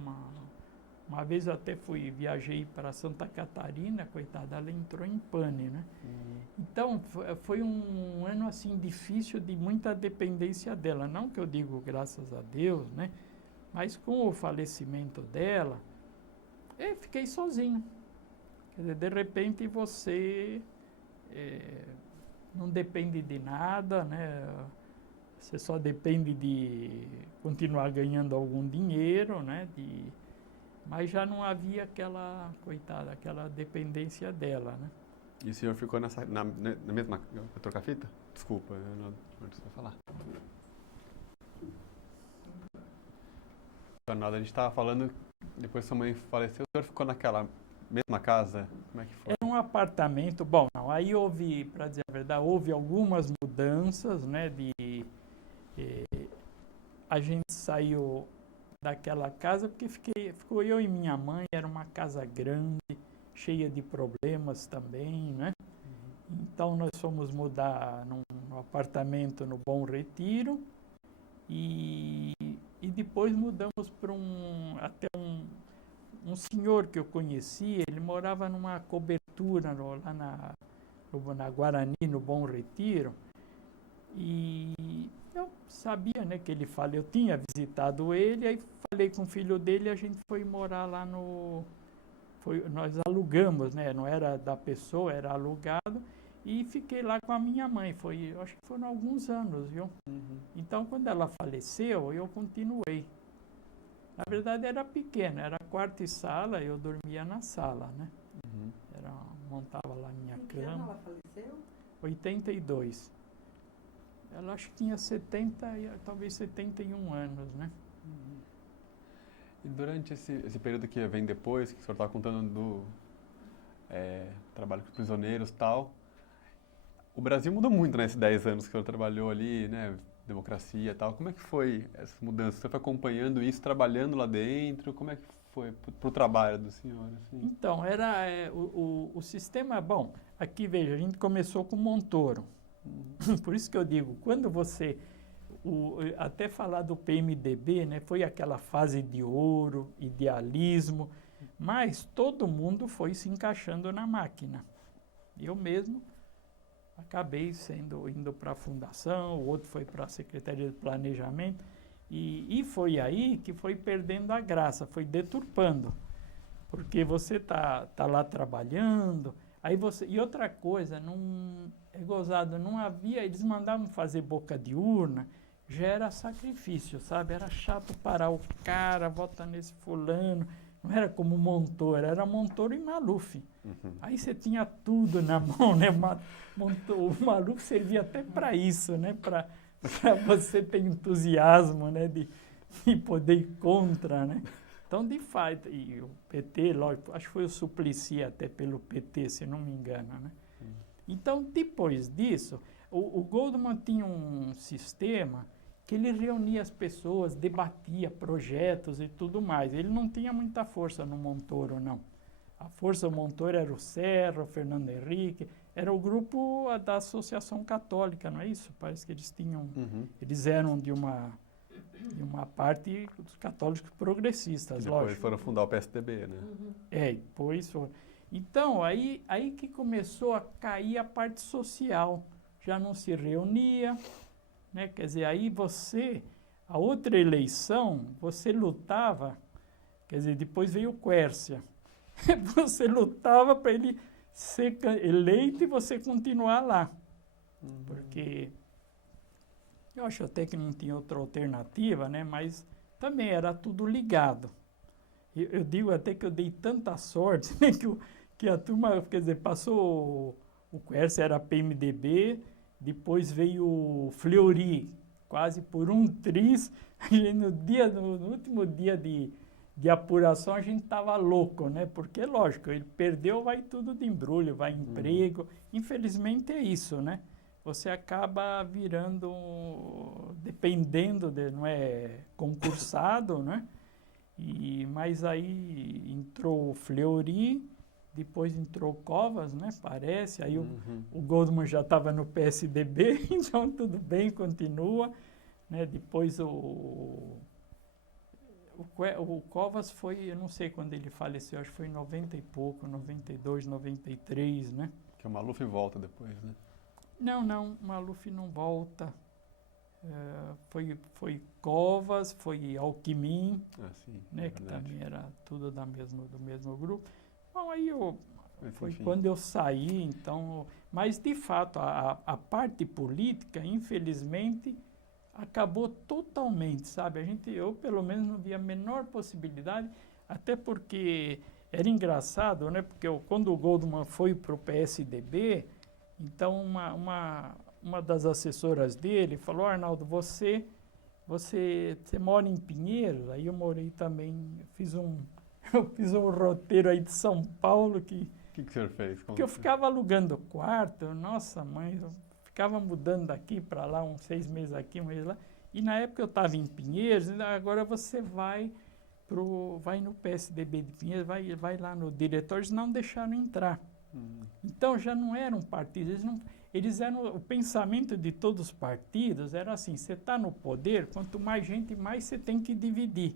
Uma vez eu até viajei para Santa Catarina, coitada, ela entrou em pane, né? Então, foi um ano, assim, difícil, de muita dependência dela. Não que eu digo graças a Deus, né? Mas com o falecimento dela, eu fiquei sozinho. Quer dizer, de repente você não depende de nada, né? Você só depende de continuar ganhando algum dinheiro, né? Mas já não havia aquela dependência dela, né? E o senhor ficou na mesma... Vou trocar a fita? Desculpa, eu não preciso falar. Arnaldo, a gente estava falando, depois que sua mãe faleceu, o senhor ficou naquela mesma casa? Como é que foi? Era um apartamento, bom, não, aí houve, para dizer a verdade, houve algumas mudanças, né? A gente saiu daquela casa porque ficou eu e minha mãe, era uma casa grande, cheia de problemas também, né? Então nós fomos mudar num apartamento no Bom Retiro e depois mudamos para um senhor que eu conheci, ele morava numa cobertura lá na Guarani, no Bom Retiro, e eu sabia, né, que ele fala, eu tinha visitado ele, aí falei com o filho dele e a gente foi morar lá nós alugamos, né, não era da pessoa, era alugado, e fiquei lá com a minha mãe, eu acho que foram alguns anos, viu? Então, quando ela faleceu, eu continuei. Na verdade, era pequeno, era quarto e sala, eu dormia na sala, né? Montava lá minha Em que ano cama. ela faleceu? 82. Ela acho que tinha 70, talvez 71 anos, né? E durante esse período que vem depois, que o senhor estava contando do trabalho com os prisioneiros e tal, O Brasil mudou muito nesses 10 anos que o senhor trabalhou ali, né? Democracia e tal. Como é que foi essa mudança? Você foi acompanhando isso, trabalhando lá dentro? Como é que foi para o trabalho do senhor? Assim? Então, o sistema, bom, aqui veja, a gente começou com Montoro. Por isso que eu digo, quando você, até falar do PMDB, né, foi aquela fase de ouro, idealismo, mas todo mundo foi se encaixando na máquina. Eu mesmo acabei indo para a fundação, o outro foi para a Secretaria de Planejamento, e foi aí que foi perdendo a graça, foi deturpando. Porque você tá lá trabalhando, aí você... E outra coisa, é gozado, não havia... Eles mandavam fazer boca de urna, já era sacrifício, sabe? Era chato parar o cara, vota nesse fulano. Não era como Montoro, era Montoro e Maluf. Aí você tinha tudo na mão, né? O Maluf servia até para isso, né? Para você ter entusiasmo, né? De poder ir contra, né? Então, de fato, e o PT, lógico, acho que foi o Suplicy até pelo PT, se não me engano, né? Então, depois disso, o Goldman tinha um sistema que ele reunia as pessoas, debatia projetos e tudo mais. Ele não tinha muita força no Montoro, não. A força do Montoro era o Serra, o Fernando Henrique, era o grupo da Associação Católica, não é isso? Parece que eles tinham, eles eram de uma parte dos católicos progressistas, depois lógico. foram fundar o PSDB, né? Depois foram. Então, aí que começou a cair a parte social. Já não se reunia, né? Quer dizer, aí a outra eleição, você lutava, quer dizer, depois veio o Quércia. Você lutava para ele ser eleito e você continuar lá. Porque eu acho até que não tinha outra alternativa, né? Mas também era tudo ligado. Eu digo até que eu dei tanta sorte, né? Que a turma, quer dizer, passou o Quércia, era PMDB, depois veio o Fleury, quase por um triz. No último dia de apuração, a gente estava louco, né? Porque, lógico, ele perdeu, vai tudo de embrulho, vai emprego. Infelizmente é isso, né? Você acaba virando, dependendo, não é concursado, né? Mas aí entrou o Fleury, depois entrou o Covas, né? Parece, aí o Goldman já estava no PSDB, então tudo bem, continua, né? Depois o Covas foi, eu não sei quando ele faleceu, acho que foi em 90 e pouco, 92, 93, né? Que o Maluf volta depois, né? Não, Maluf não volta. Foi Covas, foi Alckmin, né, que também era tudo do mesmo grupo. Bom, aí foi quando eu saí, então... Mas, de fato, a parte política, infelizmente, acabou totalmente, sabe? Eu, pelo menos, não via a menor possibilidade, até porque era engraçado, né? Porque quando o Goldman foi para o PSDB, então uma das assessoras dele falou: Arnaldo, você mora em Pinheiros? Aí eu morei também, eu fiz um roteiro aí de São Paulo que... O que o senhor fez? Que eu ficava alugando quarto, nossa mãe, eu ficava mudando daqui para lá, uns 6 meses aqui, 1 mês lá. E na época eu estava em Pinheiros, agora você vai no PSDB de Pinheiros, vai lá no diretor, eles não deixaram entrar. Então já não eram partidos, eles eram, o pensamento de todos os partidos era assim: você está no poder, quanto mais gente, mais você tem que dividir.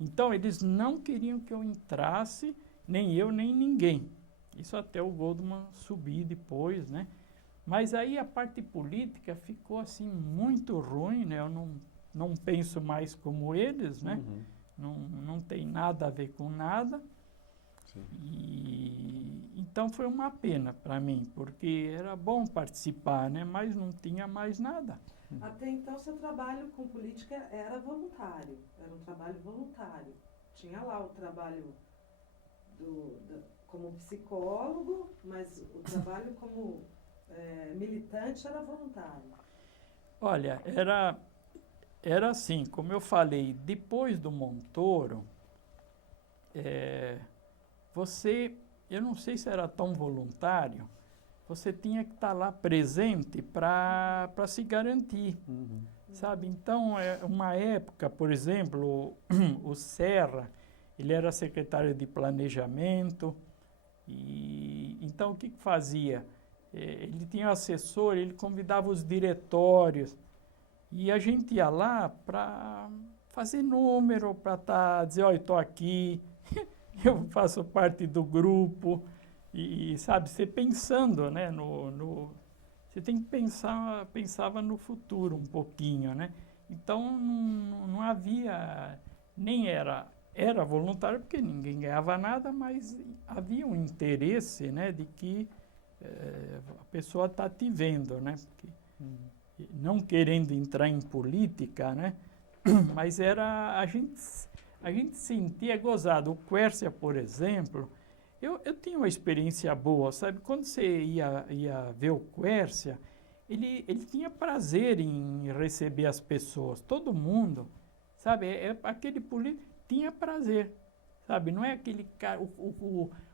Então eles não queriam que eu entrasse, nem eu, nem ninguém. Isso até o Goldman subir depois, né? Mas aí a parte política ficou assim muito ruim, né? Eu não penso mais como eles, né? Não tem nada a ver com nada. Sim. Então foi uma pena para mim, porque era bom participar, né? Mas não tinha mais nada. Até então, seu trabalho com política era voluntário, era um trabalho voluntário. Tinha lá o trabalho como psicólogo, mas o trabalho como militante era voluntário. Olha, era assim, como eu falei, depois do Montoro, eu não sei se era tão voluntário, você tinha que estar lá presente para se garantir, sabe? Então, uma época, por exemplo, o Serra, ele era secretário de planejamento, e então o que fazia? Ele tinha um assessor, ele convidava os diretórios, e a gente ia lá para fazer número, para dizer, olha, eu estou aqui, eu faço parte do grupo, e sabe, você pensando, né, você tem que pensava no futuro um pouquinho, né? Então não havia, nem era voluntário porque ninguém ganhava nada, mas havia um interesse, né, de que a pessoa está te vendo, né? Porque, não querendo entrar em política, né? Mas era a gente sentia gozado. O Quércia, por exemplo, eu tinha uma experiência boa, sabe? Quando você ia ver o Quércia, ele tinha prazer em receber as pessoas, todo mundo, sabe? Aquele político tinha prazer, sabe? Não é aquele cara...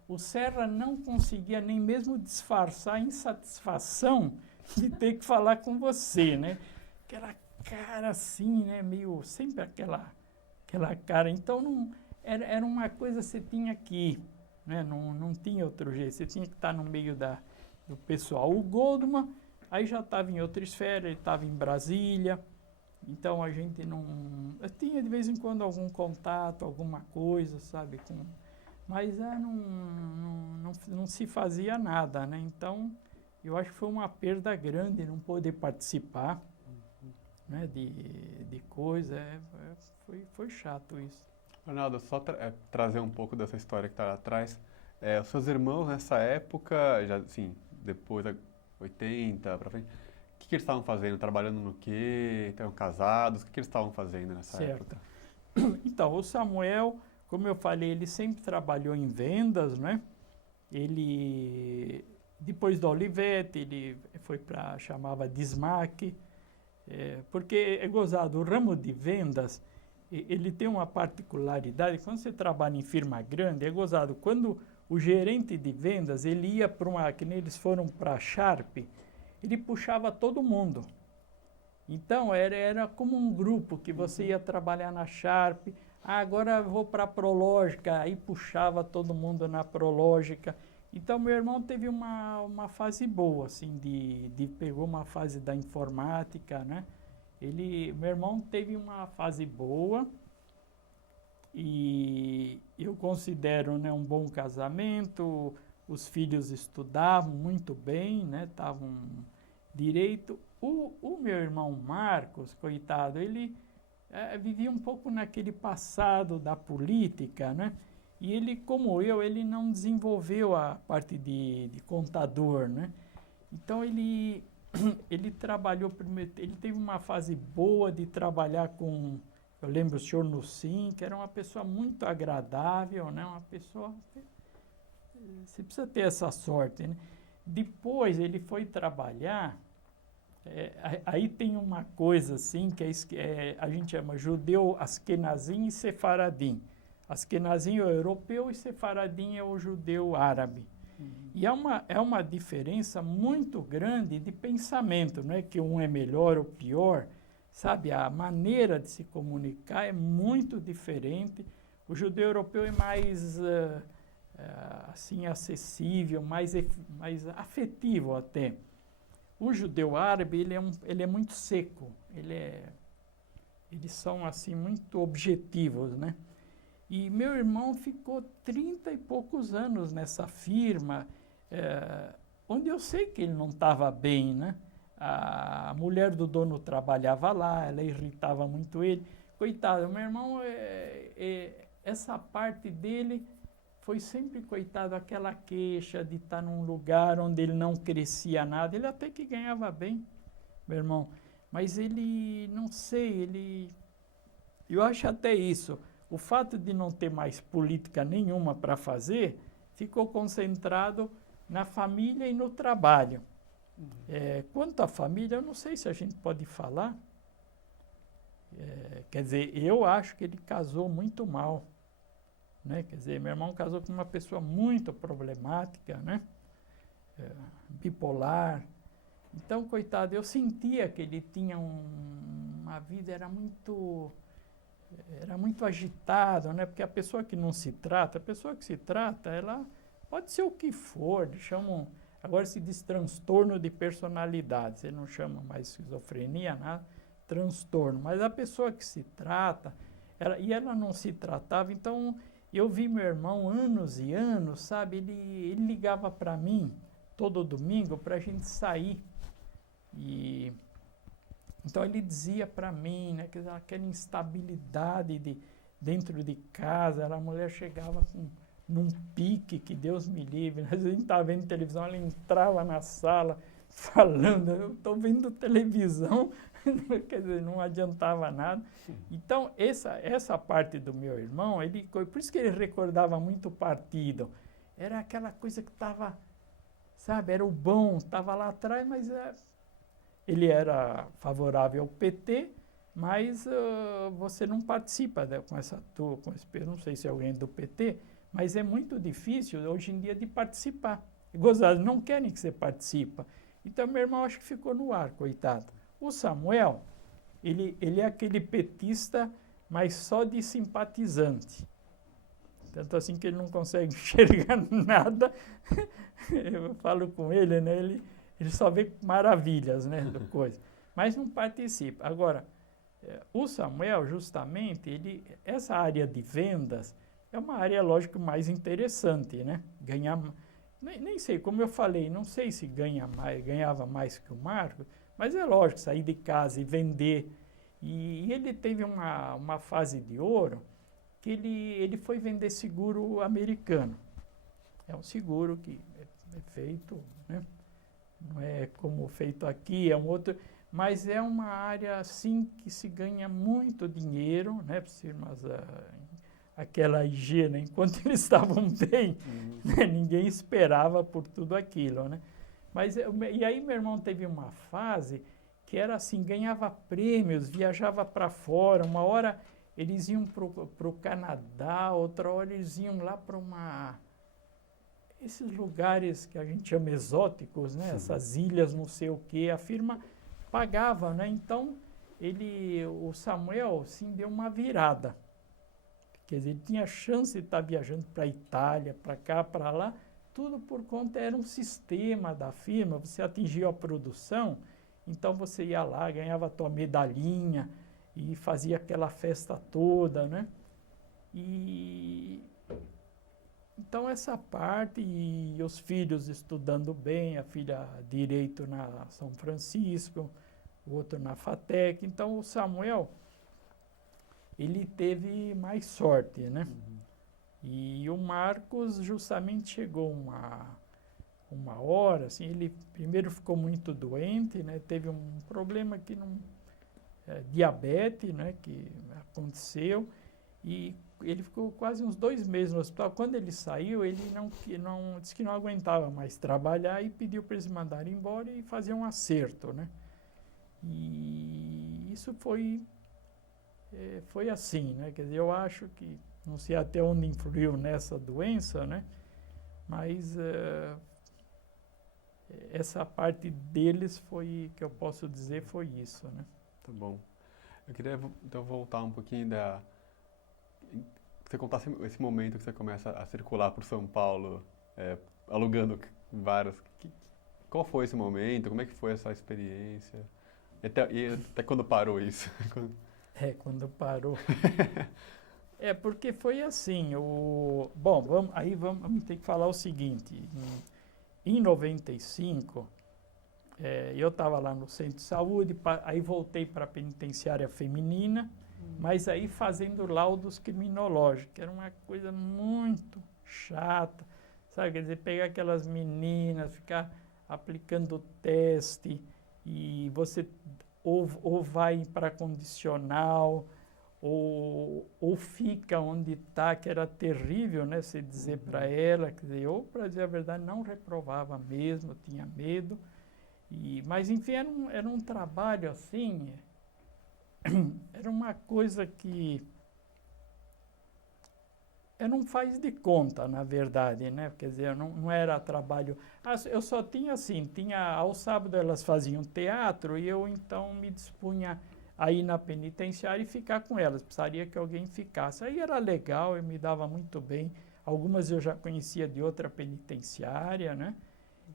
O Serra não conseguia nem mesmo disfarçar a insatisfação de ter que falar com você, né? Aquela cara assim, né? Meio... Sempre aquela cara. Então, não, era uma coisa que você tinha que ir, né? Não tinha outro jeito. Você tinha que estar no meio do pessoal. O Goldman, aí já estava em outra esfera, ele estava em Brasília. Então, a gente não... Eu tinha, de vez em quando, algum contato, alguma coisa, sabe? Mas não se fazia nada, né? Então, eu acho que foi uma perda grande não poder participar, né? De coisa. Foi chato isso. Arnaldo, só trazer um pouco dessa história que está lá atrás. Os seus irmãos, nessa época, já assim, depois da 80 para frente, o que eles estavam fazendo? Trabalhando no quê? Estavam casados? O que eles estavam fazendo nessa época? Então, o Samuel, como eu falei, ele sempre trabalhou em vendas, né? Ele, depois da Olivetti, ele foi para, chamava Dismac, porque é gozado, o ramo de vendas, ele tem uma particularidade, quando você trabalha em firma grande, é gozado, quando o gerente de vendas, ele ia para que nem eles foram para a Sharp, ele puxava todo mundo. Então, era como um grupo que você ia trabalhar na Sharp, agora eu vou para a Prológica, aí puxava todo mundo na Prológica. Então, meu irmão teve uma fase boa, assim, pegou uma fase da informática, né? Meu irmão teve uma fase boa e eu considero, né, um bom casamento, os filhos estudavam muito bem, né? Estavam direito. O meu irmão Marcos, coitado, ele vivia um pouco naquele passado da política, né? E ele, como ele não desenvolveu a parte de contador, né? Então, ele trabalhou primeiro, ele teve uma fase boa de trabalhar com, eu lembro o senhor Nussim, que era uma pessoa muito agradável, né? Uma pessoa, você precisa ter essa sorte, né? Depois ele foi trabalhar, aí tem uma coisa assim, que a gente chama judeu Askenazim e Sefaradim. Askenazim é o europeu e Sefaradim é o judeu árabe. E é uma diferença muito grande de pensamento, não é que um é melhor ou pior, sabe? A maneira de se comunicar é muito diferente. O judeu europeu é mais assim, acessível, mais afetivo até. O judeu árabe, ele é muito seco, eles são assim muito objetivos, né? E meu irmão ficou 30 e poucos anos nessa firma, onde eu sei que ele não estava bem, né? A mulher do dono trabalhava lá, ela irritava muito ele. Coitado, meu irmão, essa parte dele foi sempre, coitado, aquela queixa de estar num lugar onde ele não crescia nada. Ele até que ganhava bem, meu irmão. Mas ele, não sei, eu acho até isso. O fato de não ter mais política nenhuma para fazer, ficou concentrado na família e no trabalho. Quanto à família, eu não sei se a gente pode falar. Quer dizer, eu acho que ele casou muito mal, né? Quer dizer, meu irmão casou com uma pessoa muito problemática, né? multipolar. Então, coitado, eu sentia que ele tinha uma vida, era muito agitado, né? Porque a pessoa que não se trata, a pessoa que se trata, ela pode ser o que for, eles chamam, agora se diz transtorno de personalidade, você não chama mais esquizofrenia, nada, transtorno, mas a pessoa que se trata, ela não se tratava, então eu vi meu irmão anos e anos, sabe, ele ligava para mim todo domingo para a gente sair, e então ele dizia para mim, né, que aquela instabilidade dentro de casa, a mulher chegava num pique, que Deus me livre, às vezes a gente estava vendo televisão, ela entrava na sala falando, eu estou vendo televisão, quer dizer, não adiantava nada. Então, essa parte do meu irmão, por isso que ele recordava muito o partido, era aquela coisa que estava, sabe, era o bom, estava lá atrás, mas ele era favorável ao PT, mas você não participa com essa turma, não sei se é alguém do PT, mas é muito difícil hoje em dia de participar. Gozados não querem que você participe. Então, meu irmão acho que ficou no ar, coitado. O Samuel, ele é aquele petista, mas só de simpatizante. Tanto assim que ele não consegue enxergar nada. Eu falo com ele, né? Ele só vê maravilhas, né, da coisa. Mas não participa. Agora, o Samuel, justamente, essa área de vendas é uma área, lógico, mais interessante, né? Ganhar, nem sei, como eu falei, não sei se ganhava mais que o Marcos, mas é lógico, sair de casa e vender. E ele teve uma fase de ouro que ele foi vender seguro americano. É um seguro que é feito, né? Não é como feito aqui, é um outro, mas é uma área assim que se ganha muito dinheiro, né? Mas aquela higiene, enquanto eles estavam bem, né? Ninguém esperava por tudo aquilo, né? Mas e aí meu irmão teve uma fase que era assim, ganhava prêmios, viajava para fora, uma hora eles iam para o Canadá, outra hora eles iam lá para esses lugares que a gente chama exóticos, né? Essas ilhas, não sei o quê, a firma pagava, né? Então, o Samuel, sim, deu uma virada. Quer dizer, ele tinha chance de estar viajando para a Itália, para cá, para lá, tudo por conta, era um sistema da firma, você atingiu a produção, então você ia lá, ganhava a tua medalhinha e fazia aquela festa toda, né? Então, essa parte, e os filhos estudando bem, a filha direito na São Francisco, o outro na FATEC. Então, o Samuel, ele teve mais sorte, né? E o Marcos justamente chegou uma hora, assim, ele primeiro ficou muito doente, né? Teve um problema que diabetes, né? Que aconteceu, e ele ficou quase uns 2 meses no hospital. Quando ele saiu, ele disse que não aguentava mais trabalhar e pediu para eles mandarem embora e fazer um acerto, né? E isso foi assim, né? Quer dizer, eu acho que, não sei até onde influiu nessa doença, né? Mas essa parte deles que eu posso dizer, foi isso, né? Tá bom. Eu queria então voltar um pouquinho você contasse esse momento que você começa a circular por São Paulo, alugando vários. Qual foi esse momento? Como é que foi essa experiência? E até quando parou isso? Quando parou. Porque foi assim. Bom, vamos ter que falar o seguinte. Em 95, eu estava lá no centro de saúde, aí voltei para a penitenciária feminina, mas aí fazendo laudos criminológicos, que era uma coisa muito chata, sabe? Quer dizer, pegar aquelas meninas, ficar aplicando teste, e você ou vai para condicional, ou fica onde está, que era terrível, né? Você dizer para ela, quer dizer, ou, para dizer a verdade, não reprovava mesmo, tinha medo. Mas, enfim, era um trabalho assim, era uma coisa que era um faz de conta, na verdade, né? Quer dizer, não era trabalho... eu só tinha assim, ao sábado elas faziam teatro e eu então me dispunha a ir na penitenciária e ficar com elas. Precisaria que alguém ficasse. Aí era legal, eu me dava muito bem. Algumas eu já conhecia de outra penitenciária, né?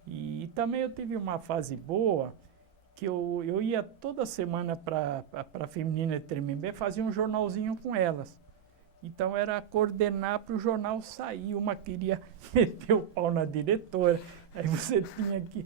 E também eu tive uma fase boa, que eu ia toda semana para a Feminina de Tremembé, fazia um jornalzinho com elas. Então era coordenar para o jornal sair. Uma queria meter o pau na diretora, aí você tinha que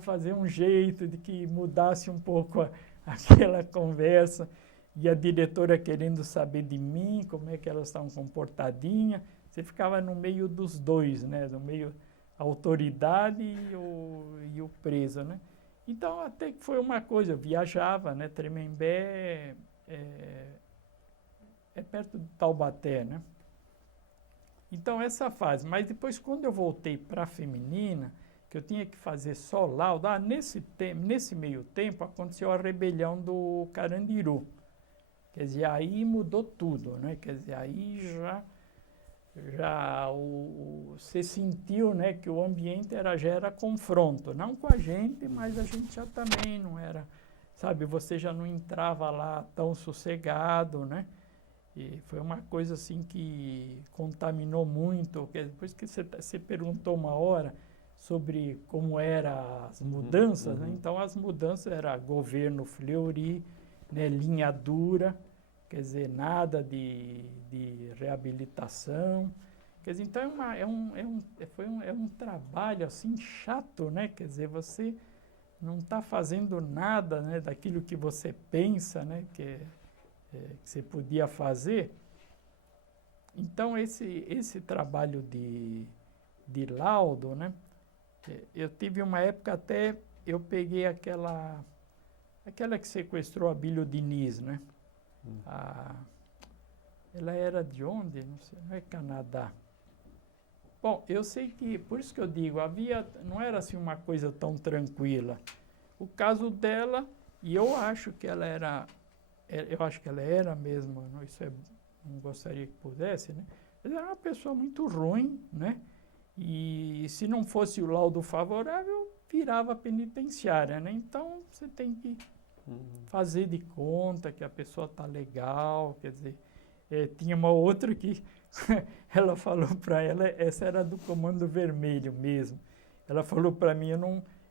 fazer um jeito de que mudasse um pouco aquela conversa. E a diretora querendo saber de mim, como é que elas estavam comportadinhas. Você ficava no meio dos dois, né? No meio a autoridade e o preso, né? Então até que foi uma coisa, eu viajava, né? Tremembé é perto de Taubaté, né? Então essa fase, mas depois quando eu voltei para a Feminina, que eu tinha que fazer só laudo, nesse meio tempo aconteceu a rebelião do Carandiru. Quer dizer, aí mudou tudo, né? Quer dizer, aí você sentiu, né, que o ambiente já era confronto, não com a gente, mas a gente já também não era, sabe, você já não entrava lá tão sossegado, né? E foi uma coisa assim que contaminou muito. Depois que você perguntou uma hora sobre como eram as mudanças, né? Então as mudanças era governo Fleury, né, linha dura, quer dizer, nada de reabilitação. Quer dizer, então é um trabalho assim chato, né? Quer dizer, você não está fazendo nada, né, daquilo que você pensa, né, que você podia fazer. Então esse trabalho de laudo, né, eu tive uma época até, eu peguei aquela que sequestrou a Bílio Diniz, né? Ela era de onde? Não sei, não é Canadá. Bom, eu sei que, por isso que eu digo, não era assim uma coisa tão tranquila. O caso dela, e eu acho que ela era mesmo, não gostaria que pudesse, né? Mas era uma pessoa muito ruim, né? E se não fosse o laudo favorável, virava penitenciária, né? Então você tem que fazer de conta que a pessoa está legal, quer dizer, tinha uma outra que ela falou para ela, essa era do Comando Vermelho mesmo. Ela falou para mim,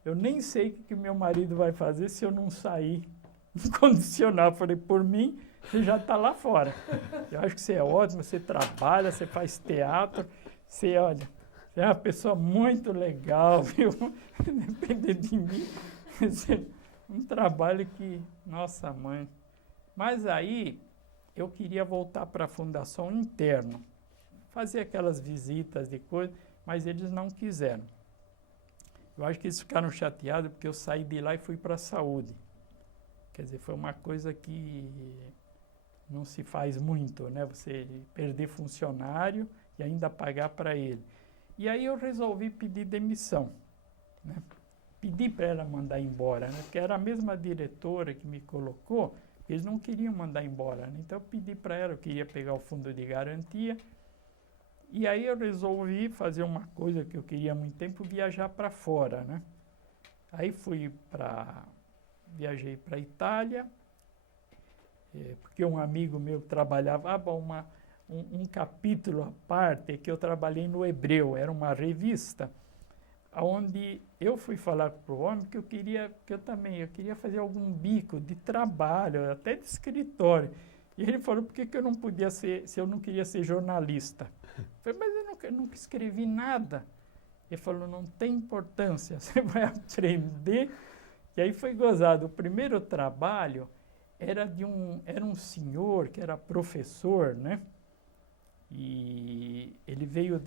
eu nem sei o que meu marido vai fazer se eu não sair incondicional. Eu falei, por mim, você já está lá fora. Eu acho que você é ótimo, você trabalha, você faz teatro, você é uma pessoa muito legal, viu? Depender de mim, um trabalho que, nossa mãe. Mas aí, eu queria voltar para a Fundação interno, fazer aquelas visitas de coisa, mas eles não quiseram. Eu acho que eles ficaram chateados porque eu saí de lá e fui para a saúde. Quer dizer, foi uma coisa que não se faz muito, né? Você perder funcionário e ainda pagar para ele. E aí eu resolvi pedir demissão, né? Pedi para ela mandar embora, né? Porque era a mesma diretora que me colocou, eles não queriam mandar embora, né? Então eu pedi para ela, eu queria pegar o fundo de garantia. E aí eu resolvi fazer uma coisa que eu queria há muito tempo, viajar para fora, né? Aí viajei para a Itália, porque um amigo meu trabalhava, um capítulo à parte, que eu trabalhei no Hebreu, era uma revista, onde eu fui falar para o homem que eu queria fazer algum bico de trabalho, até de escritório. E ele falou, por que eu não podia ser, se eu não queria ser jornalista? Eu falei, mas eu nunca escrevi nada. Ele falou, não tem importância, você vai aprender. E aí foi gozado. O primeiro trabalho era um senhor que era professor, né? E ele veio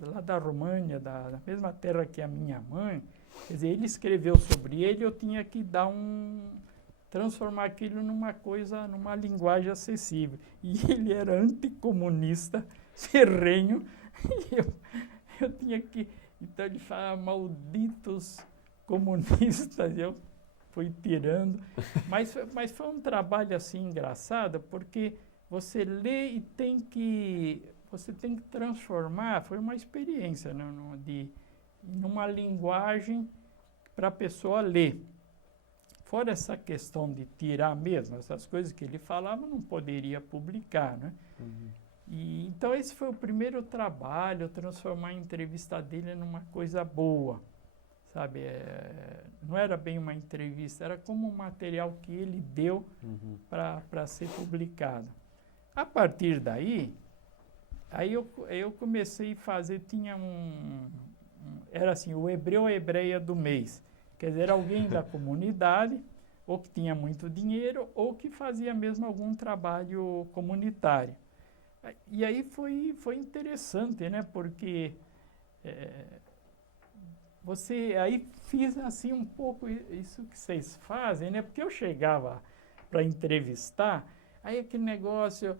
lá da România, da mesma terra que a minha mãe. Quer dizer, ele escreveu sobre ele, eu tinha que transformar aquilo numa linguagem acessível. E ele era anticomunista, ferrenho, e eu tinha que... Então ele falava, malditos comunistas, eu fui tirando. Mas foi um trabalho assim engraçado, porque você lê e você tem que transformar, foi uma experiência, né, numa linguagem para a pessoa ler. Fora essa questão de tirar mesmo, essas coisas que ele falava, não poderia publicar, né? E, então esse foi o primeiro trabalho, transformar a entrevista dele numa coisa boa, sabe? Não era bem uma entrevista, era como um material que ele deu para ser publicado. A partir daí, aí eu comecei a fazer, era assim, o hebreu ou hebreia do mês. Quer dizer, alguém da comunidade, ou que tinha muito dinheiro, ou que fazia mesmo algum trabalho comunitário. E aí foi interessante, né? Porque aí fiz assim um pouco isso que vocês fazem, né? Porque eu chegava para entrevistar, aí aquele negócio,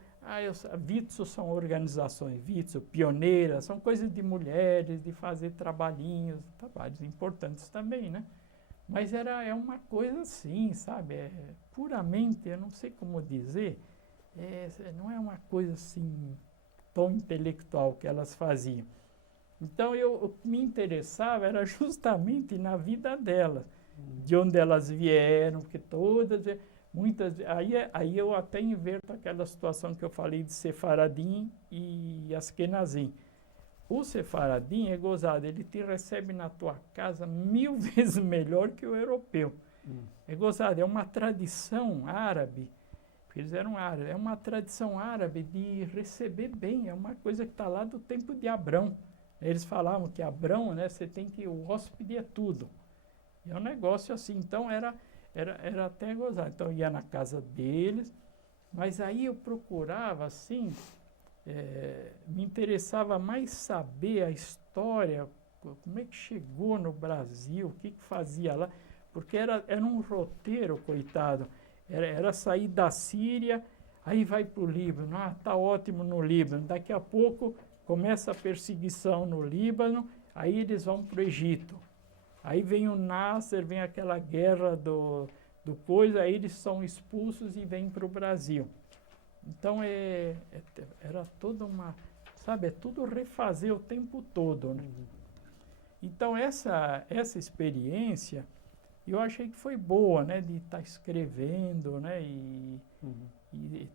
Vitso são organizações, Vitso, pioneiras, são coisas de mulheres, de fazer trabalhos importantes também, né? Mas é uma coisa assim, sabe? Puramente, eu não sei como dizer, não é uma coisa assim tão intelectual que elas faziam. Então, o que me interessava era justamente na vida delas, de onde elas vieram, porque muitas, aí eu até inverto aquela situação que eu falei de Sefaradim e Askenazim. O Sefaradim é gozado, ele te recebe na tua casa 1000 vezes melhor que o europeu. É gozado, é uma tradição árabe, porque eles eram árabes, é uma tradição árabe de receber bem, é uma coisa que está lá do tempo de Abrão. Eles falavam que Abrão, né, o hóspede é tudo. E é um negócio assim, então era até gozado. Então eu ia na casa deles, mas aí eu procurava assim, me interessava mais saber a história, como é que chegou no Brasil, o que fazia lá, porque era um roteiro, coitado, era sair da Síria, aí vai para o Líbano, tá ótimo no Líbano, daqui a pouco começa a perseguição no Líbano, aí eles vão para o Egito, aí vem o Nasser, vem aquela guerra do coisa, aí eles são expulsos e vêm para o Brasil. Então, era toda é tudo refazer o tempo todo, né? Então, essa experiência, eu achei que foi boa, né? De estar escrevendo, né? E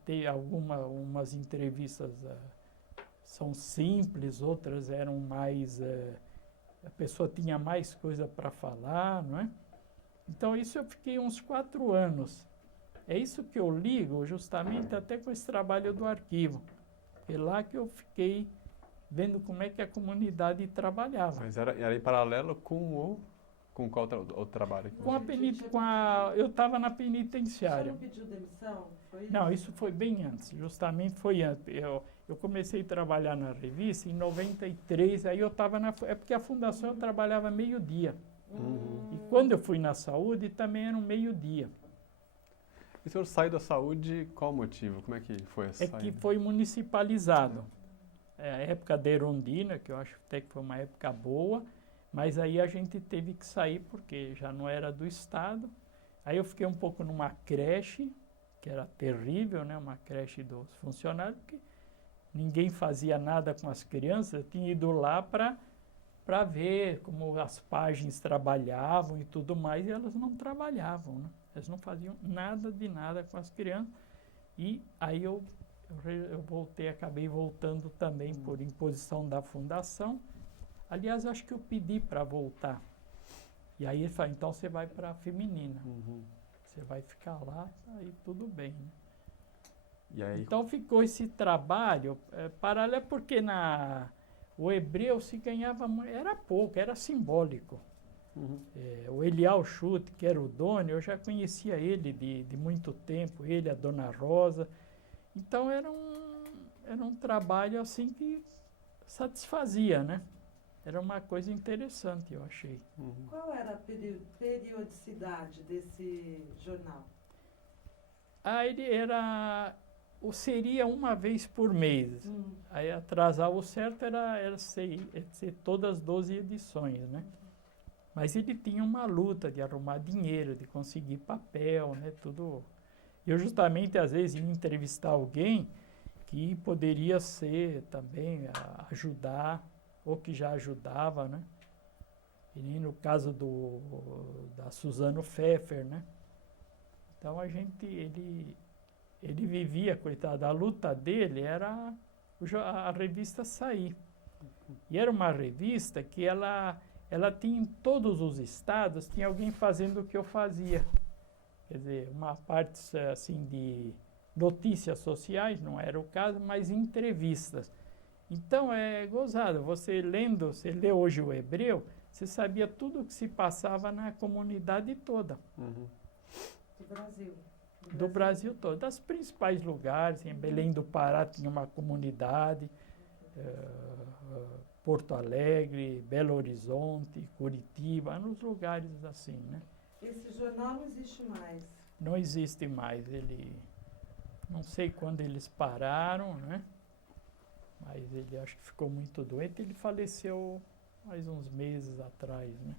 ter umas entrevistas são simples, outras eram mais... a pessoa tinha mais coisa para falar, não é? Então, isso eu fiquei uns 4 anos. É isso que eu ligo justamente até com esse trabalho do arquivo. É lá que eu fiquei vendo como é que a comunidade trabalhava. Mas era em paralelo com qual o trabalho? Eu estava na penitenciária. Você não pediu demissão? Foi não, isso foi bem antes, justamente foi antes. Eu comecei a trabalhar na revista em 93, aí eu estava é porque a fundação eu trabalhava meio-dia. E quando eu fui na saúde também era um meio-dia. E o senhor saiu da saúde, qual o motivo? Como é que foi essa saída? Que foi municipalizado. A época da Erundina, que eu acho até que foi uma época boa, mas aí a gente teve que sair porque já não era do Estado. Aí eu fiquei um pouco numa creche, que era terrível, né? Uma creche dos funcionários, porque ninguém fazia nada com as crianças. Eu tinha ido lá para ver como as páginas trabalhavam e tudo mais, e elas não trabalhavam, né? Eles não faziam nada de nada com as crianças. E aí eu acabei voltando também por imposição da fundação. Aliás, acho que eu pedi para voltar. E aí ele falou, então você vai para a feminina. Você vai ficar lá, aí tudo bem. Né? E aí... Então ficou esse trabalho paralelo, porque o hebreu se ganhava, era pouco, era simbólico. O Elial Chute, que era o dono, eu já conhecia ele de muito tempo, ele, a Dona Rosa. Então era um trabalho assim que satisfazia, né? Era uma coisa interessante, eu achei. Qual era a periodicidade desse jornal? Seria uma vez por mês. Aí atrasar o certo era ser todas as 12 edições, né? Mas ele tinha uma luta de arrumar dinheiro, de conseguir papel, né? Tudo. Eu justamente, às vezes, ia entrevistar alguém, que poderia ser também ajudar, ou que já ajudava, né? E nem no caso da Suzano Pfeffer, né? Então ele vivia, coitado, a luta dele era a revista sair. E era uma revista que ela tinha em todos os estados, tinha alguém fazendo o que eu fazia. Quer dizer, uma parte assim de notícias sociais, não era o caso, mas entrevistas. Então é gozado, você lê hoje o Hebreu, você sabia tudo o que se passava na comunidade toda. Uhum. Do Brasil. Do Brasil todo, das principais lugares, em Belém do Pará tinha uma comunidade, Porto Alegre, Belo Horizonte, Curitiba, nos lugares assim, né? Esse jornal não existe mais. Não existe mais, não sei quando eles pararam, né? Mas ele acho que ficou muito doente, ele faleceu mais uns meses atrás, né?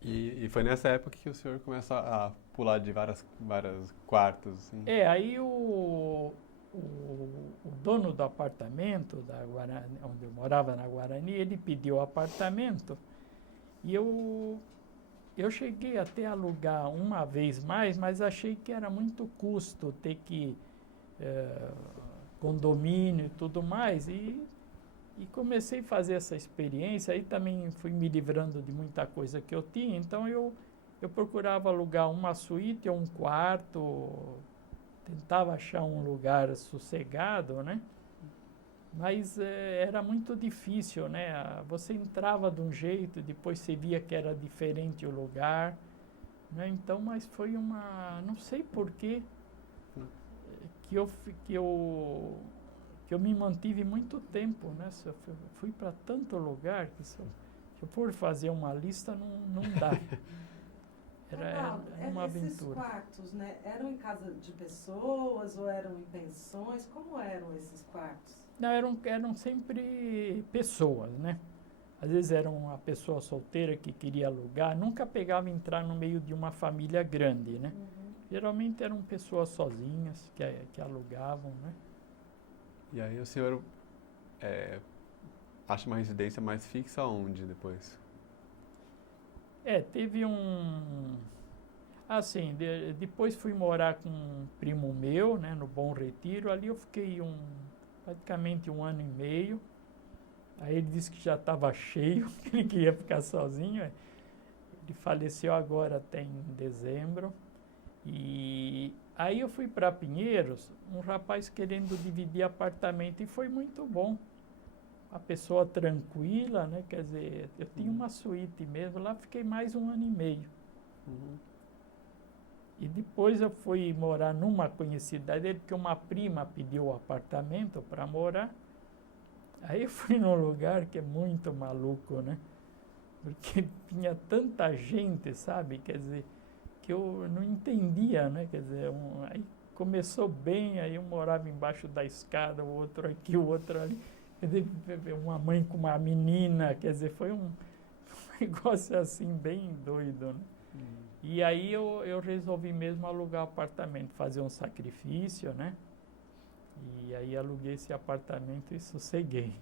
E foi nessa época que o senhor começa a pular de várias quartos, assim? Aí o dono do apartamento, da Guarani, onde eu morava na Guarani, ele pediu o apartamento e eu cheguei até a alugar uma vez mais, mas achei que era muito custo ter que condomínio e tudo mais, e comecei a fazer essa experiência, aí também fui me livrando de muita coisa que eu tinha, então eu procurava alugar uma suíte ou um quarto, tentava achar um lugar sossegado, né? Mas era muito difícil, né? Você entrava de um jeito, depois você via que era diferente o lugar, né? Então, mas foi não sei porquê, que eu me mantive muito tempo, né? Eu fui para tanto lugar que se eu for fazer uma lista não dá. Era uma aventura. Esses quartos, né, eram em casa de pessoas ou eram em pensões? Como eram esses quartos? Não, eram sempre pessoas, né? Às vezes era uma pessoa solteira que queria alugar, nunca pegava entrar no meio de uma família grande, né? Uhum. Geralmente eram pessoas sozinhas que alugavam, né? E aí o senhor acha uma residência mais fixa onde depois? Teve assim, depois fui morar com um primo meu, né, no Bom Retiro, ali eu fiquei praticamente 1 ano e meio. Aí ele disse que já estava cheio, que ele queria ficar sozinho. Ele faleceu agora até em dezembro. E aí eu fui para Pinheiros, um rapaz querendo dividir apartamento, e foi muito bom. A pessoa tranquila, né? Quer dizer, eu tinha uma suíte mesmo, lá fiquei mais 1 ano e meio. Uhum. E depois eu fui morar numa conhecida dele, porque uma prima pediu o apartamento para morar. Aí eu fui num lugar que é muito maluco, né? Porque tinha tanta gente, sabe? Quer dizer, que eu não entendia, né? Quer dizer, aí começou bem, aí eu morava embaixo da escada, o outro aqui, o outro ali. Quer dizer, uma mãe com uma menina, quer dizer, foi um negócio assim bem doido, né? E aí eu resolvi mesmo alugar o apartamento, fazer um sacrifício, né? E aí aluguei esse apartamento e sosseguei.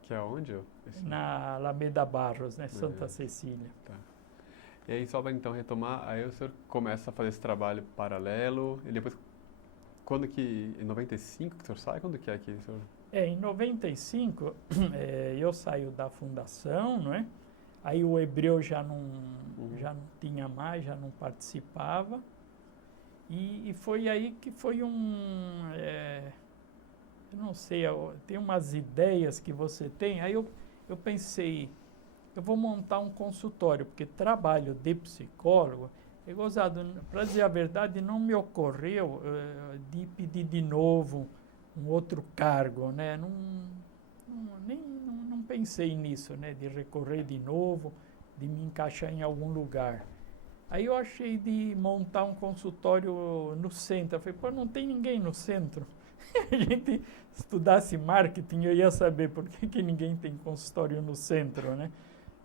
Que é onde? Na Alameda Barros, né? Santa Cecília. Tá. E aí, só para então retomar, aí o senhor começa a fazer esse trabalho paralelo, e depois, quando que, em 95 que o senhor sai? Quando que é que o senhor... Em 95, eu saio da fundação, não é? Aí o Hebreu já não tinha mais, já não participava. E foi aí que foi eu não sei, tem umas ideias que você tem. Aí eu pensei, eu vou montar um consultório, porque trabalho de psicólogo, é gozado, para dizer a verdade, não me ocorreu de pedir de novo um outro cargo, né? Não pensei nisso, né? De recorrer de novo, de me encaixar em algum lugar. Aí eu achei de montar um consultório no centro. Eu falei, pô, não tem ninguém no centro. A gente estudasse marketing, eu ia saber por que ninguém tem consultório no centro, né?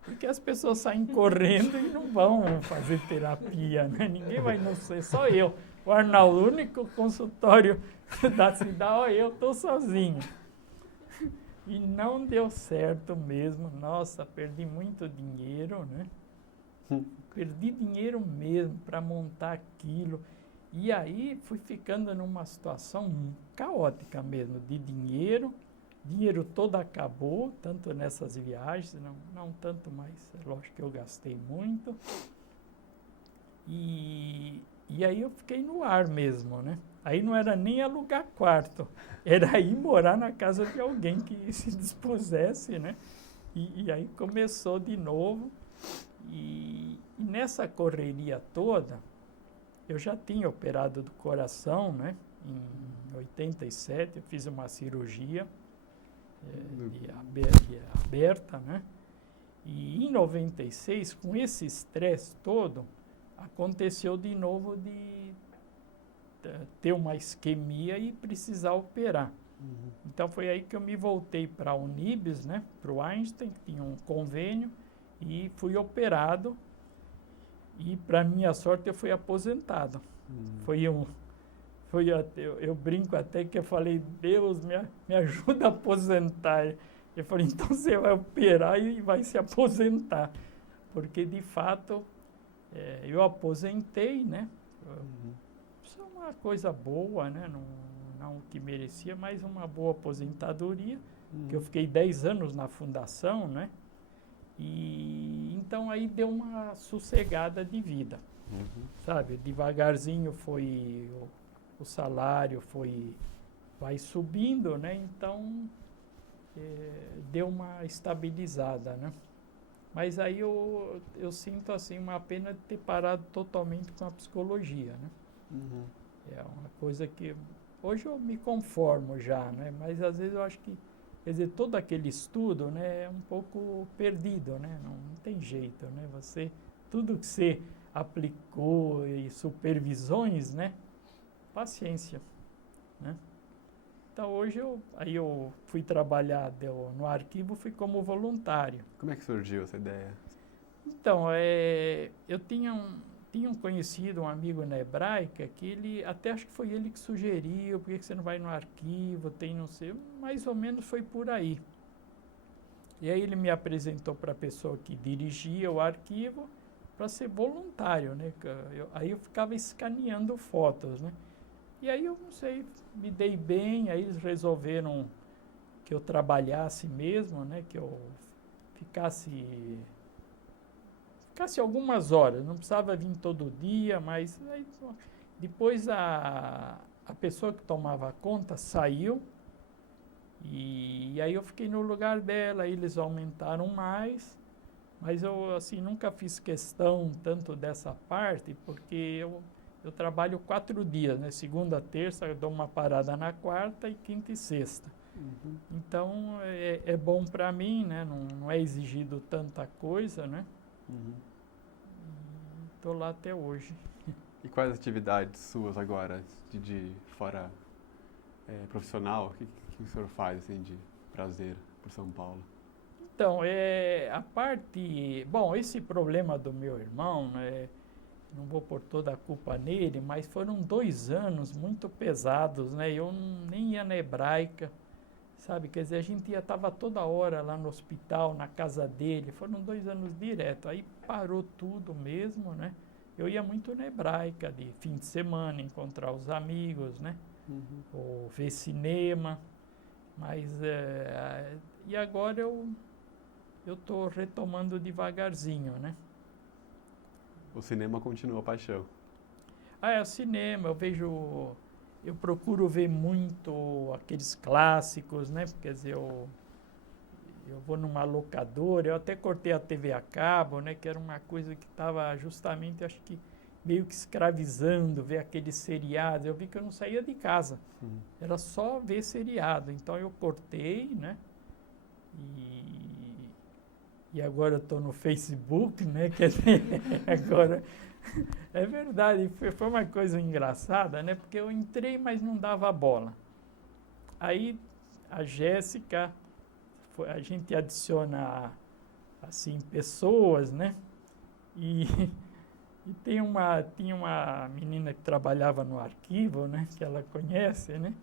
Porque as pessoas saem correndo e não vão fazer terapia, né? Ninguém vai no centro, só eu. o Arnaldo, o único consultório da cidade, ó, eu estou sozinho. E não deu certo mesmo. Nossa, perdi muito dinheiro, né? Perdi dinheiro mesmo para montar aquilo. E aí fui ficando numa situação caótica mesmo, de dinheiro. Dinheiro todo acabou, tanto nessas viagens, não tanto mais, lógico que eu gastei muito. E aí eu fiquei no ar mesmo, né? Aí não era nem alugar quarto, era ir morar na casa de alguém que se dispusesse, né? E aí começou de novo. E nessa correria toda, eu já tinha operado do coração, né? Em 87, eu fiz uma cirurgia aberta, né? E em 96, com esse estresse todo, aconteceu de novo de ter uma isquemia e precisar operar. Então foi aí que eu me voltei para a Unibis, né? Para o Einstein, que tinha um convênio, e fui operado. E para minha sorte eu fui aposentado. Eu brinco até que eu falei, Deus me ajuda a aposentar. Eu falei, então você vai operar e vai se aposentar. Porque de fato eu aposentei, né? Isso é uma coisa boa, né? Não que merecia, mas uma boa aposentadoria. Que eu fiquei 10 anos na fundação, né? E então aí deu uma sossegada de vida, sabe? Devagarzinho o salário vai subindo, né? Então deu uma estabilizada, né? Mas aí eu sinto assim uma pena de ter parado totalmente com a psicologia, né? É uma coisa que hoje eu me conformo já, né? Mas às vezes eu acho que, quer dizer, todo aquele estudo, né, é um pouco perdido, né? Não tem jeito, né? Tudo que você aplicou e supervisões, né? Paciência, né? Então hoje eu fui trabalhar no arquivo, fui como voluntário. Como é que surgiu essa ideia? Então, eu tinha um conhecido, um amigo na Hebraica, que ele, até acho que foi ele que sugeriu, por que você não vai no arquivo, tem não sei, mais ou menos foi por aí. E aí ele me apresentou para a pessoa que dirigia o arquivo para ser voluntário, né? Aí eu ficava escaneando fotos, né? E aí eu não sei, me dei bem, aí eles resolveram que eu trabalhasse mesmo, né? Que eu ficasse algumas horas, não precisava vir todo dia, mas aí, depois a pessoa que tomava conta saiu e aí eu fiquei no lugar dela, aí eles aumentaram mais, mas eu assim nunca fiz questão tanto dessa parte, porque eu trabalho 4 dias, né? Segunda, terça, eu dou uma parada na quarta e quinta e sexta. Então é bom para mim, né? Não é exigido tanta coisa, né? Estou lá até hoje. E quais atividades suas agora, de fora profissional, o que o senhor faz assim, de prazer por São Paulo? Então, a parte... Bom, esse problema do meu irmão, né, não vou pôr toda a culpa nele, mas foram 2 anos muito pesados, né? Eu nem ia na Hebraica, sabe? Quer dizer, a gente estava toda hora lá no hospital, na casa dele. Foram 2 anos direto. Aí parou tudo mesmo, né? Eu ia muito na Hebraica, de fim de semana, encontrar os amigos, né? Ou ver cinema. Mas, e agora eu estou retomando devagarzinho, né? O cinema continua a paixão. É o cinema, eu procuro ver muito aqueles clássicos, né? Quer dizer, eu vou numa locadora, eu até cortei a TV a cabo, né? Que era uma coisa que estava justamente, acho que, meio que escravizando, ver aqueles seriados. Eu vi que eu não saía de casa, era só ver seriado. Então eu cortei, né? E agora eu estou no Facebook, né? Quer dizer, agora... É verdade, foi uma coisa engraçada, né? Porque eu entrei, mas não dava bola. Aí a Jéssica, a gente adiciona assim pessoas, né? E E tinha uma menina que trabalhava no arquivo, né? Que ela conhece, né?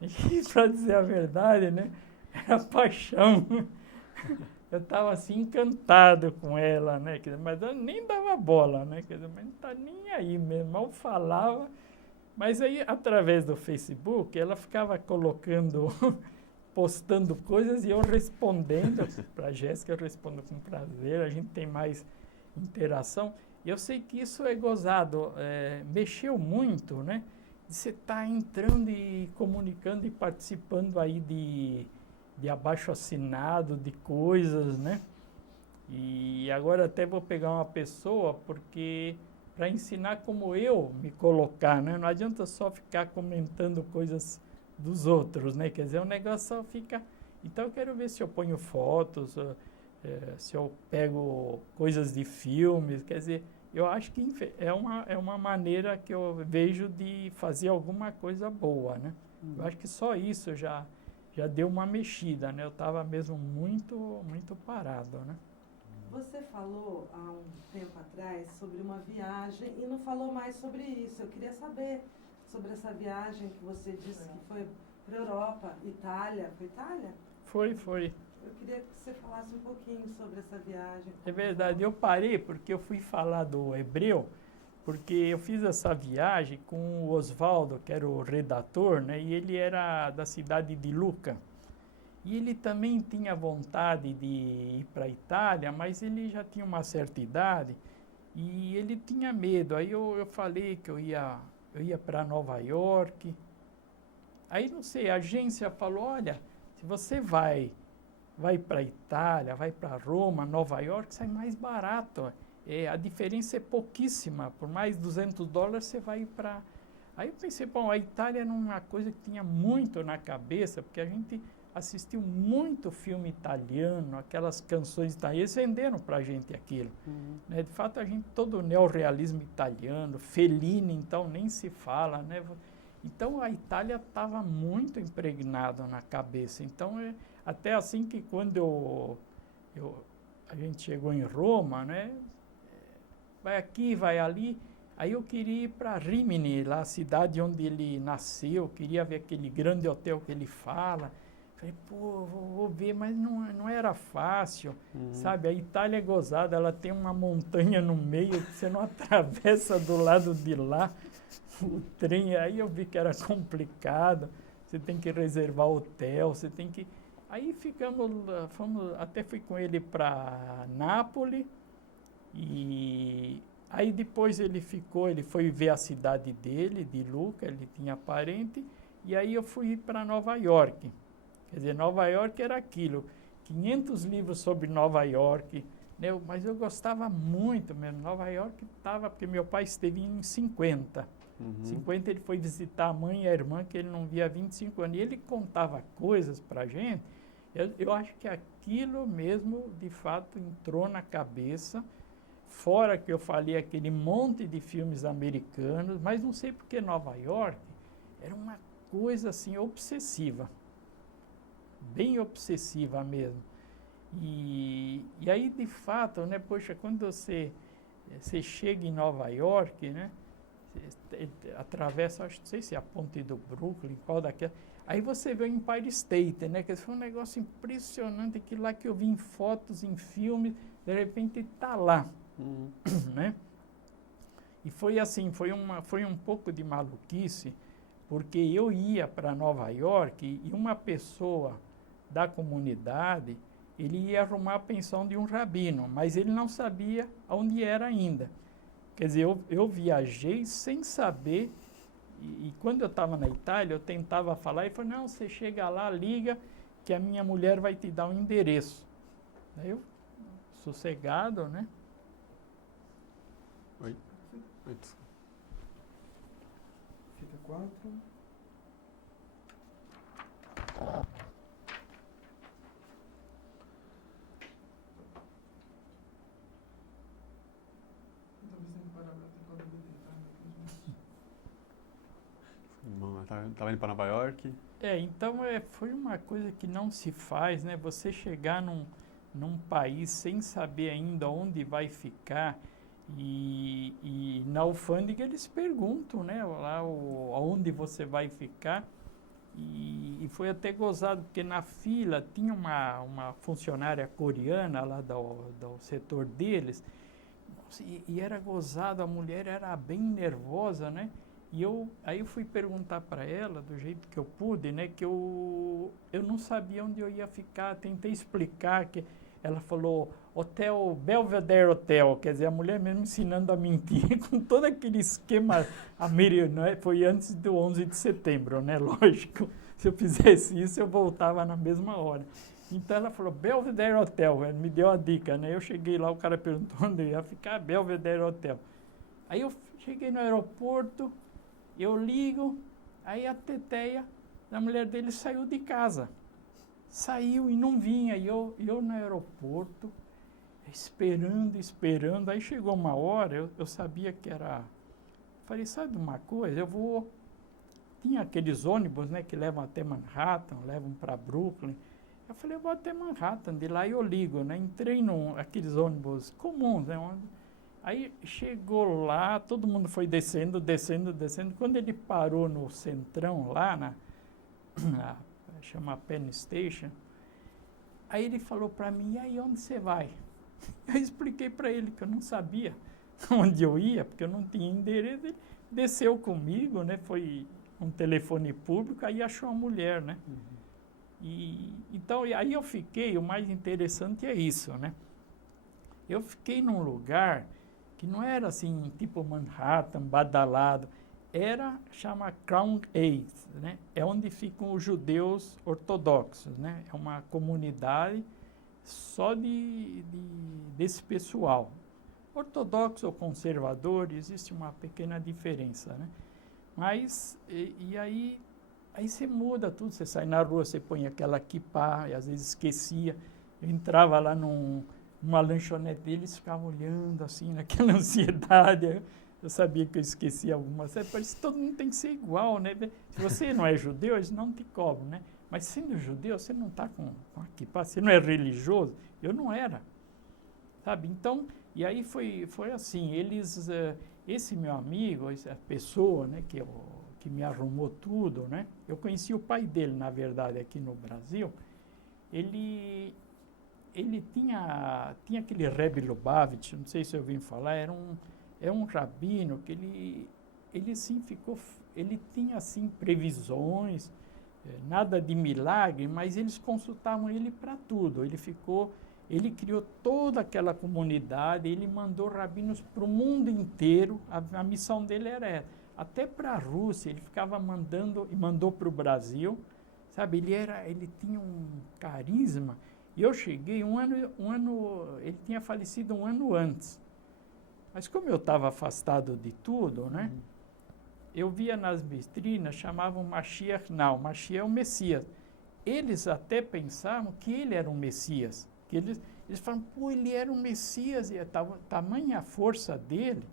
E, para dizer a verdade, né? Era paixão. Eu estava assim encantado com ela, né? Quer dizer, mas eu nem dava bola, né? Quer dizer, mas não tá nem aí mesmo, mal falava. Mas aí, através do Facebook, ela ficava colocando, postando coisas e eu respondendo. Para a Jéssica, eu respondo com prazer, a gente tem mais interação. E eu sei que isso é gozado, mexeu muito, né? Você está entrando e comunicando e participando aí de abaixo-assinado, de coisas, né? E agora até vou pegar uma pessoa, porque para ensinar como eu me colocar, né? Não adianta só ficar comentando coisas dos outros, né? Quer dizer, o negócio só fica... Então eu quero ver se eu ponho fotos, se eu pego coisas de filmes, quer dizer, eu acho que é uma maneira que eu vejo de fazer alguma coisa boa, né? Eu acho que só isso já deu uma mexida, né? Eu estava mesmo muito parado, né? Você falou há um tempo atrás sobre uma viagem e não falou mais sobre isso. Eu queria saber sobre essa viagem que você disse que foi para a Europa, Itália. Foi Itália? Foi. Eu queria que você falasse um pouquinho sobre essa viagem. É verdade, eu parei porque eu fui falar do hebreu, porque eu fiz essa viagem com o Oswaldo, que era o redator, né? E ele era da cidade de Lucca. E ele também tinha vontade de ir para a Itália, mas ele já tinha uma certa idade e ele tinha medo. Aí eu falei que eu ia para Nova York. Aí, não sei, a agência falou, olha, se você vai para a Itália, vai para Roma, Nova York, sai mais barato. A diferença é pouquíssima. Por mais $200 você vai para... Aí eu pensei, bom, a Itália era uma coisa que tinha muito na cabeça, porque a gente assistiu muito filme italiano, aquelas canções italianas, venderam para a gente aquilo. Né? De fato, todo o neorrealismo italiano, Fellini, então, nem se fala, né? Então, a Itália estava muito impregnada na cabeça. Então, até assim que quando a gente chegou em Roma, né? Vai aqui, vai ali. Aí eu queria ir para Rimini, lá a cidade onde ele nasceu, queria ver aquele grande hotel que ele fala. Falei, pô, vou ver, mas não era fácil, sabe? A Itália é gozada, ela tem uma montanha no meio que você não atravessa do lado de lá o trem. Aí eu vi que era complicado, você tem que reservar hotel, você tem que... Aí até fui com ele para Nápoles e... Aí depois ele foi ver a cidade dele, de Lucca, ele tinha parente, e aí eu fui para Nova York. Quer dizer, Nova York era aquilo, 500 livros sobre Nova York, né? Mas eu gostava muito mesmo. Nova York estava, porque meu pai esteve em 50. Em 50 ele foi visitar a mãe e a irmã, que ele não via há 25 anos. E ele contava coisas para a gente. Eu acho que aquilo mesmo, de fato, entrou na cabeça. Fora que eu falei aquele monte de filmes americanos, mas não sei porque Nova York era uma coisa assim obsessiva, bem obsessiva mesmo. E aí, de fato, né, poxa, quando você chega em Nova York, né, atravessa, acho, não sei se é a ponte do Brooklyn, qual daquela, aí você vê o Empire State, né, que foi um negócio impressionante, aquilo lá que eu vi em fotos, em filmes, de repente está lá. Né? E foi assim, foi um pouco de maluquice, porque eu ia para Nova York e uma pessoa da comunidade, ele ia arrumar a pensão de um rabino, mas ele não sabia onde era ainda. Quer dizer, eu viajei sem saber, e quando eu estava na Itália, eu tentava falar, e falou, não, você chega lá, liga, que a minha mulher vai te dar um endereço. Aí eu, sossegado, né? Oi. Fita 4. Estava indo para Nova York. Então foi uma coisa que não se faz, né? Você chegar num país sem saber ainda onde vai ficar. E na alfândega eles perguntam, né, lá aonde você vai ficar. E foi até gozado, porque na fila tinha uma funcionária coreana lá do setor deles, e era gozado, a mulher era bem nervosa, né? Aí eu fui perguntar para ela, do jeito que eu pude, né? Que eu não sabia onde eu ia ficar, tentei explicar, que ela falou Hotel Belvedere Hotel, quer dizer, a mulher mesmo ensinando a mentir, com todo aquele esquema americano, né? Foi antes do 11 de setembro, né? Lógico, se eu fizesse isso, eu voltava na mesma hora. Então ela falou, Belvedere Hotel, ela me deu a dica, né? Eu cheguei lá, o cara perguntou onde eu ia ficar, Belvedere Hotel. Aí eu cheguei no aeroporto, eu ligo, aí a teteia da mulher dele saiu de casa. Saiu e não vinha. E eu no aeroporto, esperando. Aí chegou uma hora, eu sabia que era... Falei, sabe uma coisa? Eu vou... Tinha aqueles ônibus, né, que levam até Manhattan, levam para Brooklyn. Eu falei, eu vou até Manhattan, de lá eu ligo, né? Entrei aqueles ônibus comuns, né? Aí chegou lá, todo mundo foi descendo. Quando ele parou no centrão lá, chama Penn Station, aí ele falou para mim, e aí onde você vai? Eu expliquei para ele que eu não sabia onde eu ia, porque eu não tinha endereço. Ele desceu comigo, né? Foi um telefone público, aí achou a mulher, né? Então, aí eu fiquei, o mais interessante é isso, né? Eu fiquei num lugar que não era assim, tipo Manhattan, badalado, chama Crown Heights, né? É onde ficam os judeus ortodoxos, né? É uma comunidade só desse pessoal. Ortodoxo ou conservador, existe uma pequena diferença, né? Mas, aí você muda tudo, você sai na rua, você põe aquela kippah, e às vezes esquecia. Eu entrava lá numa lanchonete deles, ficava olhando assim, naquela ansiedade. Eu sabia que eu esquecia algumas coisas. Parece que todo mundo tem que ser igual, né? Se você não é judeu, eles não te cobram, né? Mas sendo judeu, você não está com a kippah, você não é religioso. Eu não era, sabe? Então, e aí foi assim, esse meu amigo, essa pessoa, né, que me arrumou tudo, né? Eu conheci o pai dele, na verdade, aqui no Brasil. Ele tinha aquele Rebbe Lubavitch, não sei se eu ouvi falar, é um rabino que ele assim ele tinha assim previsões, nada de milagre, mas eles consultavam ele para tudo. Ele criou toda aquela comunidade, ele mandou rabinos para o mundo inteiro, a missão dele era essa. Até para a Rússia, ele ficava mandando, e mandou para o Brasil, sabe? Ele tinha um carisma. E eu cheguei ele tinha falecido um ano antes. Mas como eu estava afastado de tudo, né? Eu via nas vitrinas, chamavam Mashiach Now, Mashiach é o Messias. Eles até pensavam que ele era um Messias. Que eles falavam, pô, ele era um Messias, e tamanha a força dele.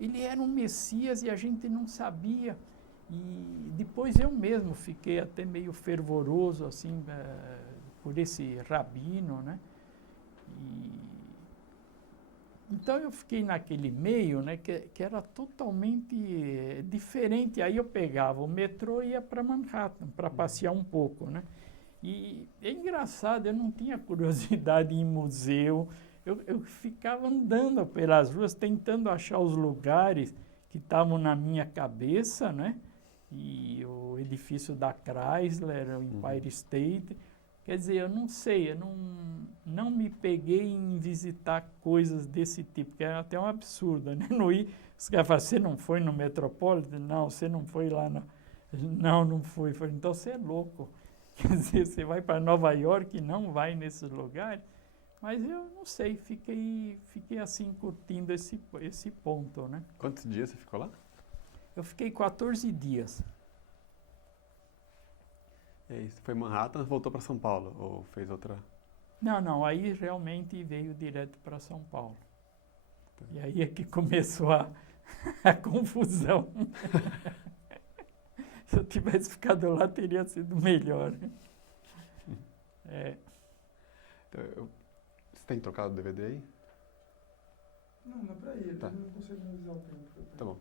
Ele era um Messias e a gente não sabia. E depois eu mesmo fiquei até meio fervoroso, assim, por esse rabino, né? Então eu fiquei naquele meio, né, que era totalmente diferente. Aí eu pegava o metrô e ia para Manhattan para passear um pouco, né? E é engraçado, eu não tinha curiosidade em museu. Eu ficava andando pelas ruas tentando achar os lugares que estavam na minha cabeça, né? E o edifício da Chrysler, o Empire State. Quer dizer, eu não sei, eu não me peguei em visitar coisas desse tipo, que é até um absurdo, né? Os caras falam, você não foi no Metropolitan? Não, você não foi lá não fui. Então você é louco. Quer dizer, você vai para Nova York e não vai nesses lugares. Mas eu não sei, fiquei assim curtindo esse ponto, né? Quantos dias você ficou lá? Eu fiquei 14 dias. E aí, você foi em Manhattan, voltou para São Paulo ou fez outra? Não, aí realmente veio direto para São Paulo. E aí é que começou a confusão. Se eu tivesse ficado lá, teria sido melhor. Então, você tem trocado o DVD aí? Não, dá pra ir. Tá. Eu não consigo revisar o tempo. Tá bom.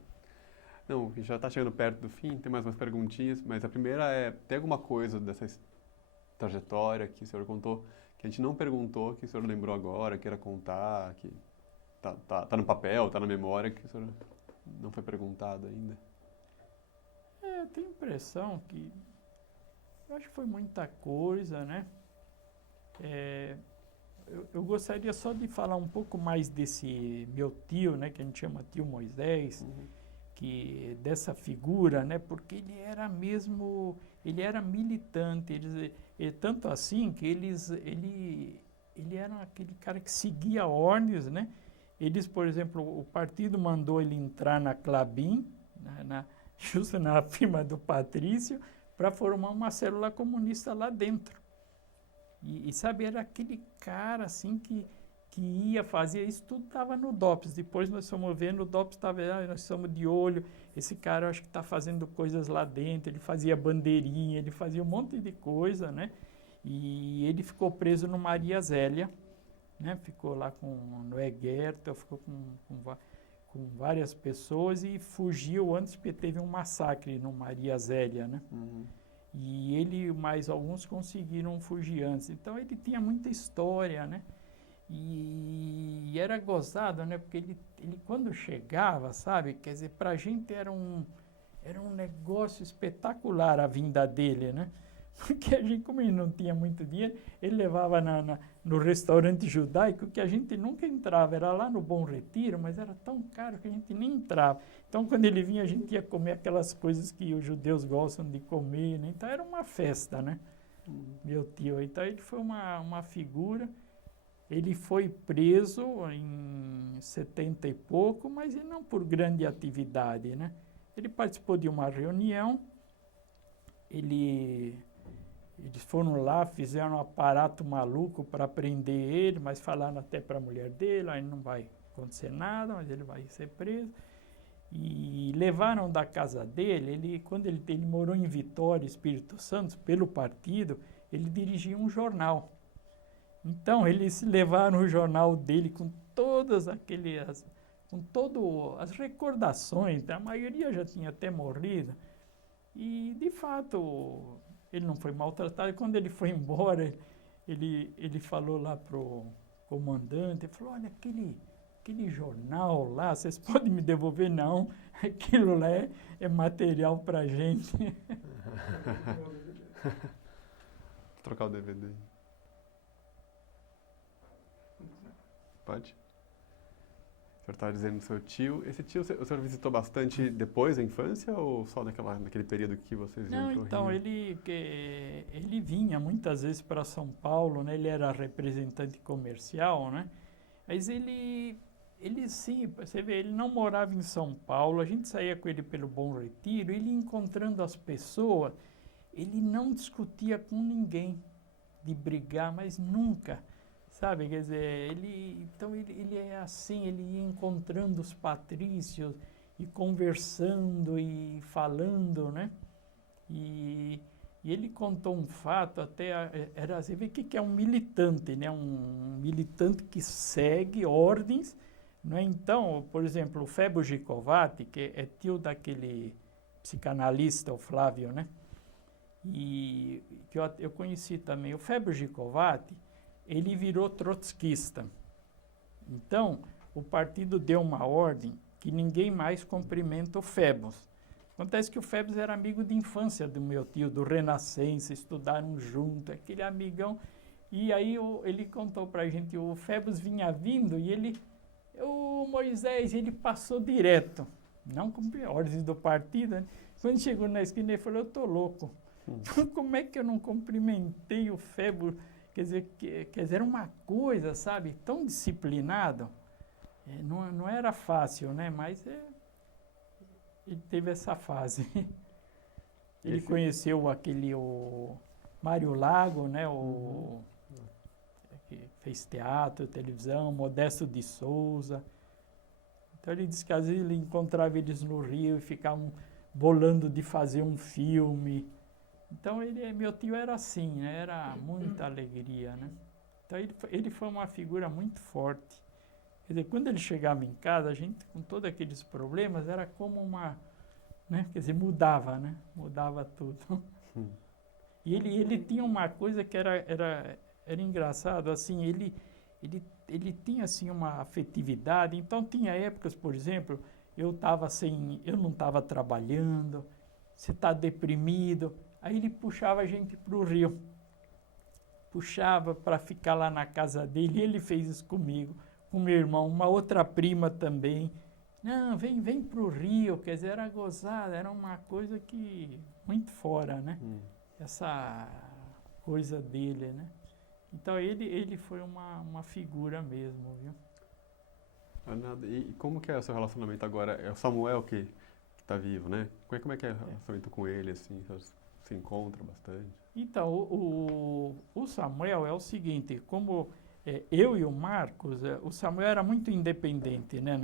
Não, a gente já está chegando perto do fim, tem mais umas perguntinhas, mas a primeira é, tem alguma coisa dessa trajetória que o senhor contou, que a gente não perguntou, que o senhor lembrou agora, queira contar, que tá no papel, tá na memória, que o senhor não foi perguntado ainda? Eu tenho a impressão que, eu acho que foi muita coisa, né? Eu gostaria só de falar um pouco mais desse meu tio, né, que a gente chama tio Moisés, que dessa figura, né, porque ele era militante, tanto assim que ele era aquele cara que seguia ordens, né? Eles, por exemplo, o partido mandou ele entrar na Klabin, justo na firma do Patrício, para formar uma célula comunista lá dentro. E sabe, era aquele cara assim que ia fazer isso, tudo estava no DOPS. Depois nós fomos vendo, o DOPS estava, nós estamos de olho, esse cara eu acho que está fazendo coisas lá dentro, ele fazia bandeirinha, ele fazia um monte de coisa, né? E ele ficou preso no Maria Zélia, né? Ficou lá no Eguerta, ficou com várias pessoas e fugiu antes porque teve um massacre no Maria Zélia, né? E ele, mais alguns, conseguiram fugir antes. Então ele tinha muita história, né? E era gozado, né? Porque ele quando chegava, sabe? Quer dizer, pra gente era um negócio espetacular a vinda dele, né? Porque a gente, como ele não tinha muito dinheiro, ele levava no restaurante judaico que a gente nunca entrava. Era lá no Bom Retiro, mas era tão caro que a gente nem entrava. Então, quando ele vinha, a gente ia comer aquelas coisas que os judeus gostam de comer, né? Então, era uma festa, né? Meu tio. Então, ele foi uma figura. Ele foi preso em 70 e pouco, mas não por grande atividade, né? Ele participou de uma reunião, eles foram lá, fizeram um aparato maluco para prender ele, mas falaram até para a mulher dele, aí não vai acontecer nada, mas ele vai ser preso. E levaram da casa dele, quando ele morou em Vitória, Espírito Santo, pelo partido, ele dirigia um jornal. Então, eles levaram o jornal dele com todas as recordações, a maioria já tinha até morrido. E, de fato, ele não foi maltratado. E quando ele foi embora, ele falou lá pro comandante, ele falou, olha, aquele jornal lá, vocês podem me devolver? Não, aquilo lá é material pra gente. Trocar o DVD. Pode? O senhor estava dizendo do seu tio. Esse tio, o senhor visitou bastante depois da infância ou só naquele período que vocês iam Não, pro então, Rio? ele vinha muitas vezes para São Paulo, né? Ele era representante comercial, né? Mas ele sim, você vê, ele não morava em São Paulo, a gente saía com ele pelo Bom Retiro, ele encontrando as pessoas, ele não discutia com ninguém de brigar, mas nunca. Sabe, quer dizer, ele é assim, ele ia encontrando os patrícios e conversando e falando, né? E ele contou um fato, você vê o que é um militante, né? Um militante que segue ordens, né? Então, por exemplo, o Febo Gicovati, que é tio daquele psicanalista, o Flávio, né? E que eu conheci também. O Febo Gicovati, ele virou trotskista. Então, o partido deu uma ordem que ninguém mais cumprimenta o Febos. Acontece que o Febos era amigo de infância do meu tio, do Renascença, estudaram junto, aquele amigão. E aí ele contou pra gente, o Febos vinha vindo e o Moisés, ele passou direto. Não cumpriu ordens do partido, né? Quando chegou na esquina, ele falou, eu tô louco. Como é que eu não cumprimentei o Febos? Quer dizer, era uma coisa, sabe, tão disciplinado, não era fácil, né, mas ele teve essa fase. Ele conheceu o Mário Lago, né, que fez teatro, televisão, Modesto de Souza. Então ele disse que às vezes ele encontrava eles no Rio e ficavam bolando de fazer um filme. Então, meu tio era assim, né? Era muita alegria, né? Então, ele foi uma figura muito forte. Quer dizer, quando ele chegava em casa, a gente, com todos aqueles problemas, era como uma, né? Quer dizer, mudava, né? Mudava tudo. E ele tinha uma coisa que era engraçado, assim, ele tinha, assim, uma afetividade. Então, tinha épocas, por exemplo, eu não estava trabalhando, você está deprimido, aí ele puxava a gente para o Rio. Puxava para ficar lá na casa dele, e ele fez isso comigo, com meu irmão, uma outra prima também. Não, vem para o Rio, quer dizer, era gozada, era uma coisa que, muito fora, né? Essa coisa dele, né? Então ele foi uma figura mesmo, viu? Arnaldo, e como que é o seu relacionamento agora? É o Samuel que está vivo, né? Como é que é o relacionamento com ele, assim? Você se encontra bastante? Então, o Samuel é o seguinte, como eu e o Marcos, o Samuel era muito independente, né?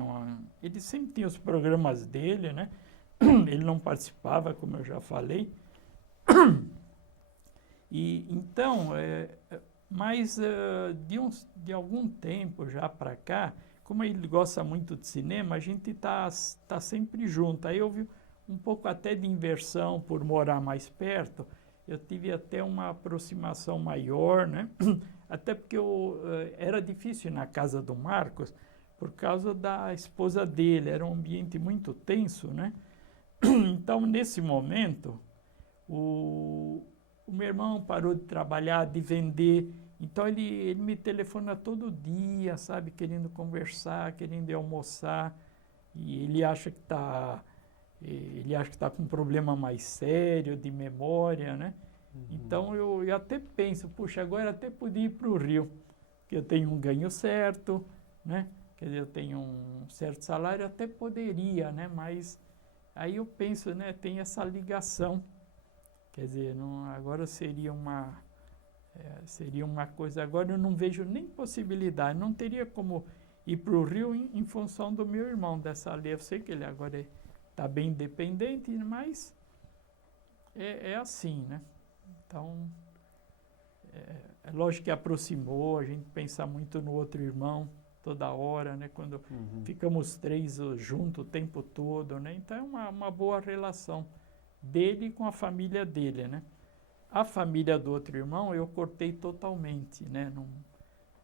Ele sempre tinha os programas dele, né? Ele não participava, como eu já falei. E então, mas de algum tempo já para cá, como ele gosta muito de cinema, a gente tá sempre junto. Aí houve um pouco até de inversão por morar mais perto. Eu tive até uma aproximação maior, né? Até porque era difícil ir na casa do Marcos por causa da esposa dele. Era um ambiente muito tenso, né? Então, nesse momento, o meu irmão parou de trabalhar, de vender. Então, ele me telefona todo dia, sabe? Querendo conversar, querendo ir almoçar. E ele acha que está com um problema mais sério de memória, né? Então, eu até penso, puxa, agora até podia ir para o Rio, que eu tenho um ganho certo, né? Quer dizer, eu tenho um certo salário, até poderia, né? Mas aí eu penso, né? Tem essa ligação. Quer dizer, agora seria uma coisa, agora eu não vejo nem possibilidade, não teria como ir para o Rio em função do meu irmão, dessa lei. Eu sei que ele agora está bem independente, mas é assim, né? Então, é lógico que aproximou, a gente pensa muito no outro irmão toda hora, né? Quando ficamos três juntos o tempo todo, né? Então, é uma boa relação dele com a família dele, né? A família do outro irmão eu cortei totalmente, né?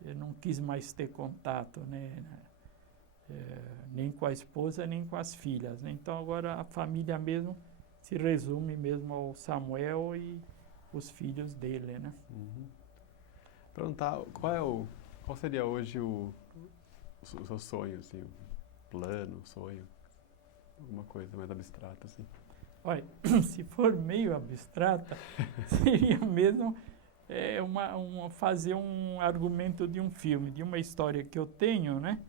Eu não quis mais ter contato, né? Nem com a esposa, nem com as filhas, né? Então agora a família mesmo se resume mesmo ao Samuel e os filhos dele, né? Perguntar, qual seria hoje o seu sonho, assim, plano, sonho, alguma coisa mais abstrata, assim? Olha, se for meio abstrata, seria mesmo fazer um argumento de um filme, de uma história que eu tenho, né?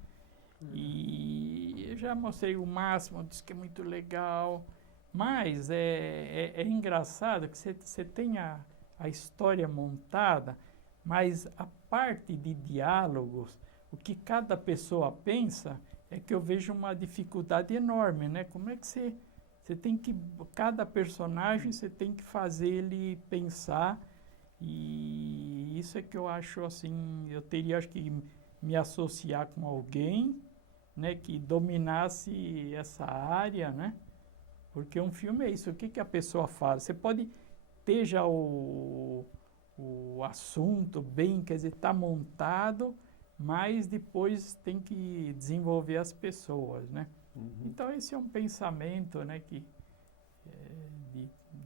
E eu já mostrei o máximo, disse que é muito legal, mas é engraçado que você tem a história montada, mas a parte de diálogos, o que cada pessoa pensa, é que eu vejo uma dificuldade enorme, né? Como é que você tem que, cada personagem você tem que fazer ele pensar, e isso é que eu acho assim, eu teria acho que me associar com alguém, né, que dominasse essa área, né? Porque um filme é isso, o que a pessoa faz? Você pode ter já o assunto bem, quer dizer, está montado, mas depois tem que desenvolver as pessoas, né? Então esse é um pensamento, né,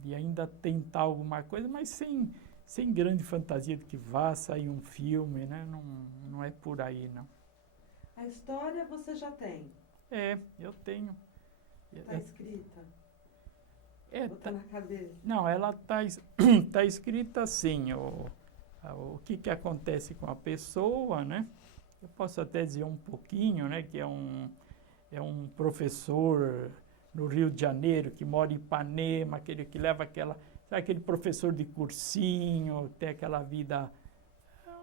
de ainda tentar alguma coisa, mas sem grande fantasia de que vá sair um filme, né? Não é por aí, não. A história você já tem? Eu tenho. Está escrita? Tá na cabeça? Não, ela tá escrita assim, o que acontece com a pessoa, né? Eu posso até dizer um pouquinho, né, que é um professor no Rio de Janeiro, que mora em Ipanema, aquele que leva aquele professor de cursinho, tem aquela vida,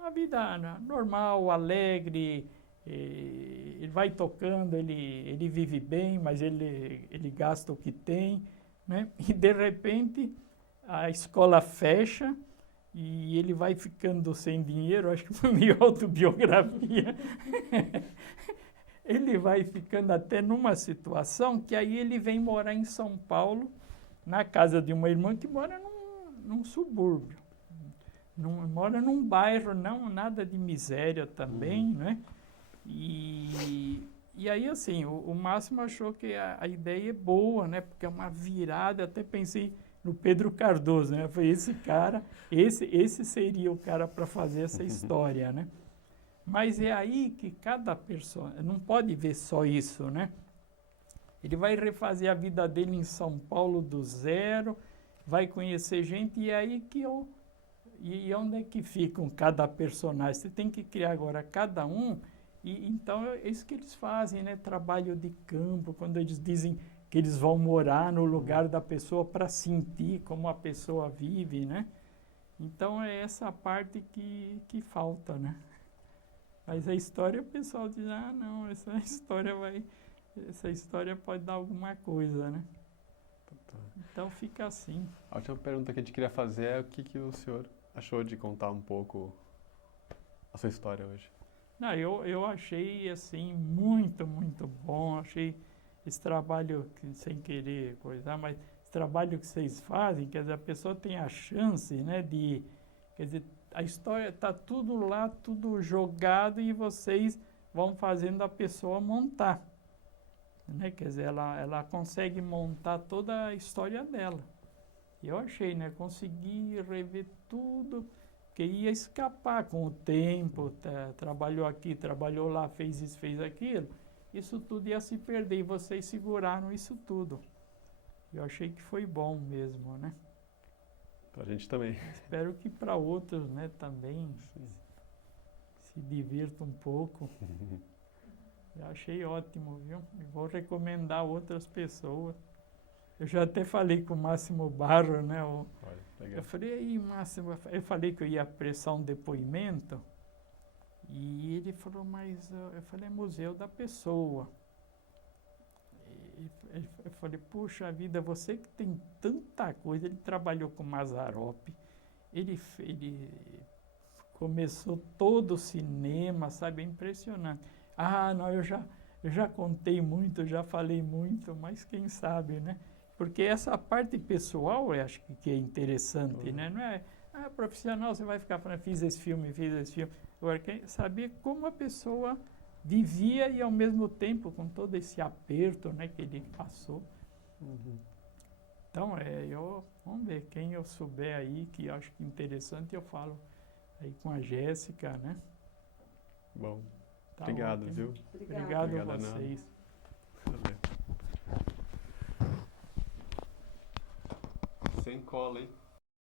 uma vida normal, alegre, ele vai tocando, ele vive bem, mas ele gasta o que tem, né? E de repente a escola fecha e ele vai ficando sem dinheiro, acho que foi meio autobiografia. ele vai ficando até numa situação que aí ele vem morar em São Paulo, na casa de uma irmã que mora num subúrbio. Mora num bairro, não nada de miséria também, né? E aí, assim, o Máximo achou que a ideia é boa, né? Porque é uma virada, até pensei no Pedro Cardoso, né? Foi esse cara, esse seria o cara para fazer essa história, né? Mas é aí que cada pessoa, não pode ver só isso, né? Ele vai refazer a vida dele em São Paulo do zero, vai conhecer gente, e é aí que eu... E onde é que ficam cada personagem? Você tem que criar agora cada um, e então é isso que eles fazem, né? Trabalho de campo, quando eles dizem que eles vão morar no lugar da pessoa para sentir como a pessoa vive, né? Então é essa parte que falta, né? Mas a história, o pessoal diz, ah, não, essa história pode dar alguma coisa, né? Então fica assim. A última pergunta que a gente queria fazer é o que o senhor achou de contar um pouco a sua história hoje? Não, eu achei, assim, muito, muito bom. Achei esse trabalho, sem querer coisar, mas esse trabalho que vocês fazem, quer dizer, a pessoa tem a chance, né, quer dizer, a história está tudo lá, tudo jogado e vocês vão fazendo a pessoa montar, né? Quer dizer, ela consegue montar toda a história dela. E eu achei, né? Consegui rever tudo, que ia escapar com o tempo, trabalhou aqui, trabalhou lá, fez isso, fez aquilo. Isso tudo ia se perder e vocês seguraram isso tudo. Eu achei que foi bom mesmo, né? Pra gente também. Espero que para outros, né, também se divirtam um pouco. Eu achei ótimo, viu? E vou recomendar a outras pessoas. Eu já até falei com o Máximo Barro, né? Olha, legal. Eu falei, aí, Máximo, eu falei que eu ia prestar um depoimento e ele falou, mas eu falei, é Museu da Pessoa. Eu falei, puxa vida, você que tem tanta coisa, ele trabalhou com Mazzaropi, ele começou todo o cinema, sabe, é impressionante. Ah, não, eu já contei muito, eu já falei muito, mas quem sabe, né? Porque essa parte pessoal, eu acho que é interessante, né? Não é, profissional, você vai ficar falando, fiz esse filme. Agora, saber como a pessoa vivia e, ao mesmo tempo, com todo esse aperto, né, que ele passou. Uhum. Então, vamos ver, quem eu souber aí, que eu acho que é interessante, eu falo aí com a Jéssica, né? Bom, Tá obrigado, ótimo. viu? Obrigado a Obrigado, Ana. vocês. Valeu. Sem cola, hein?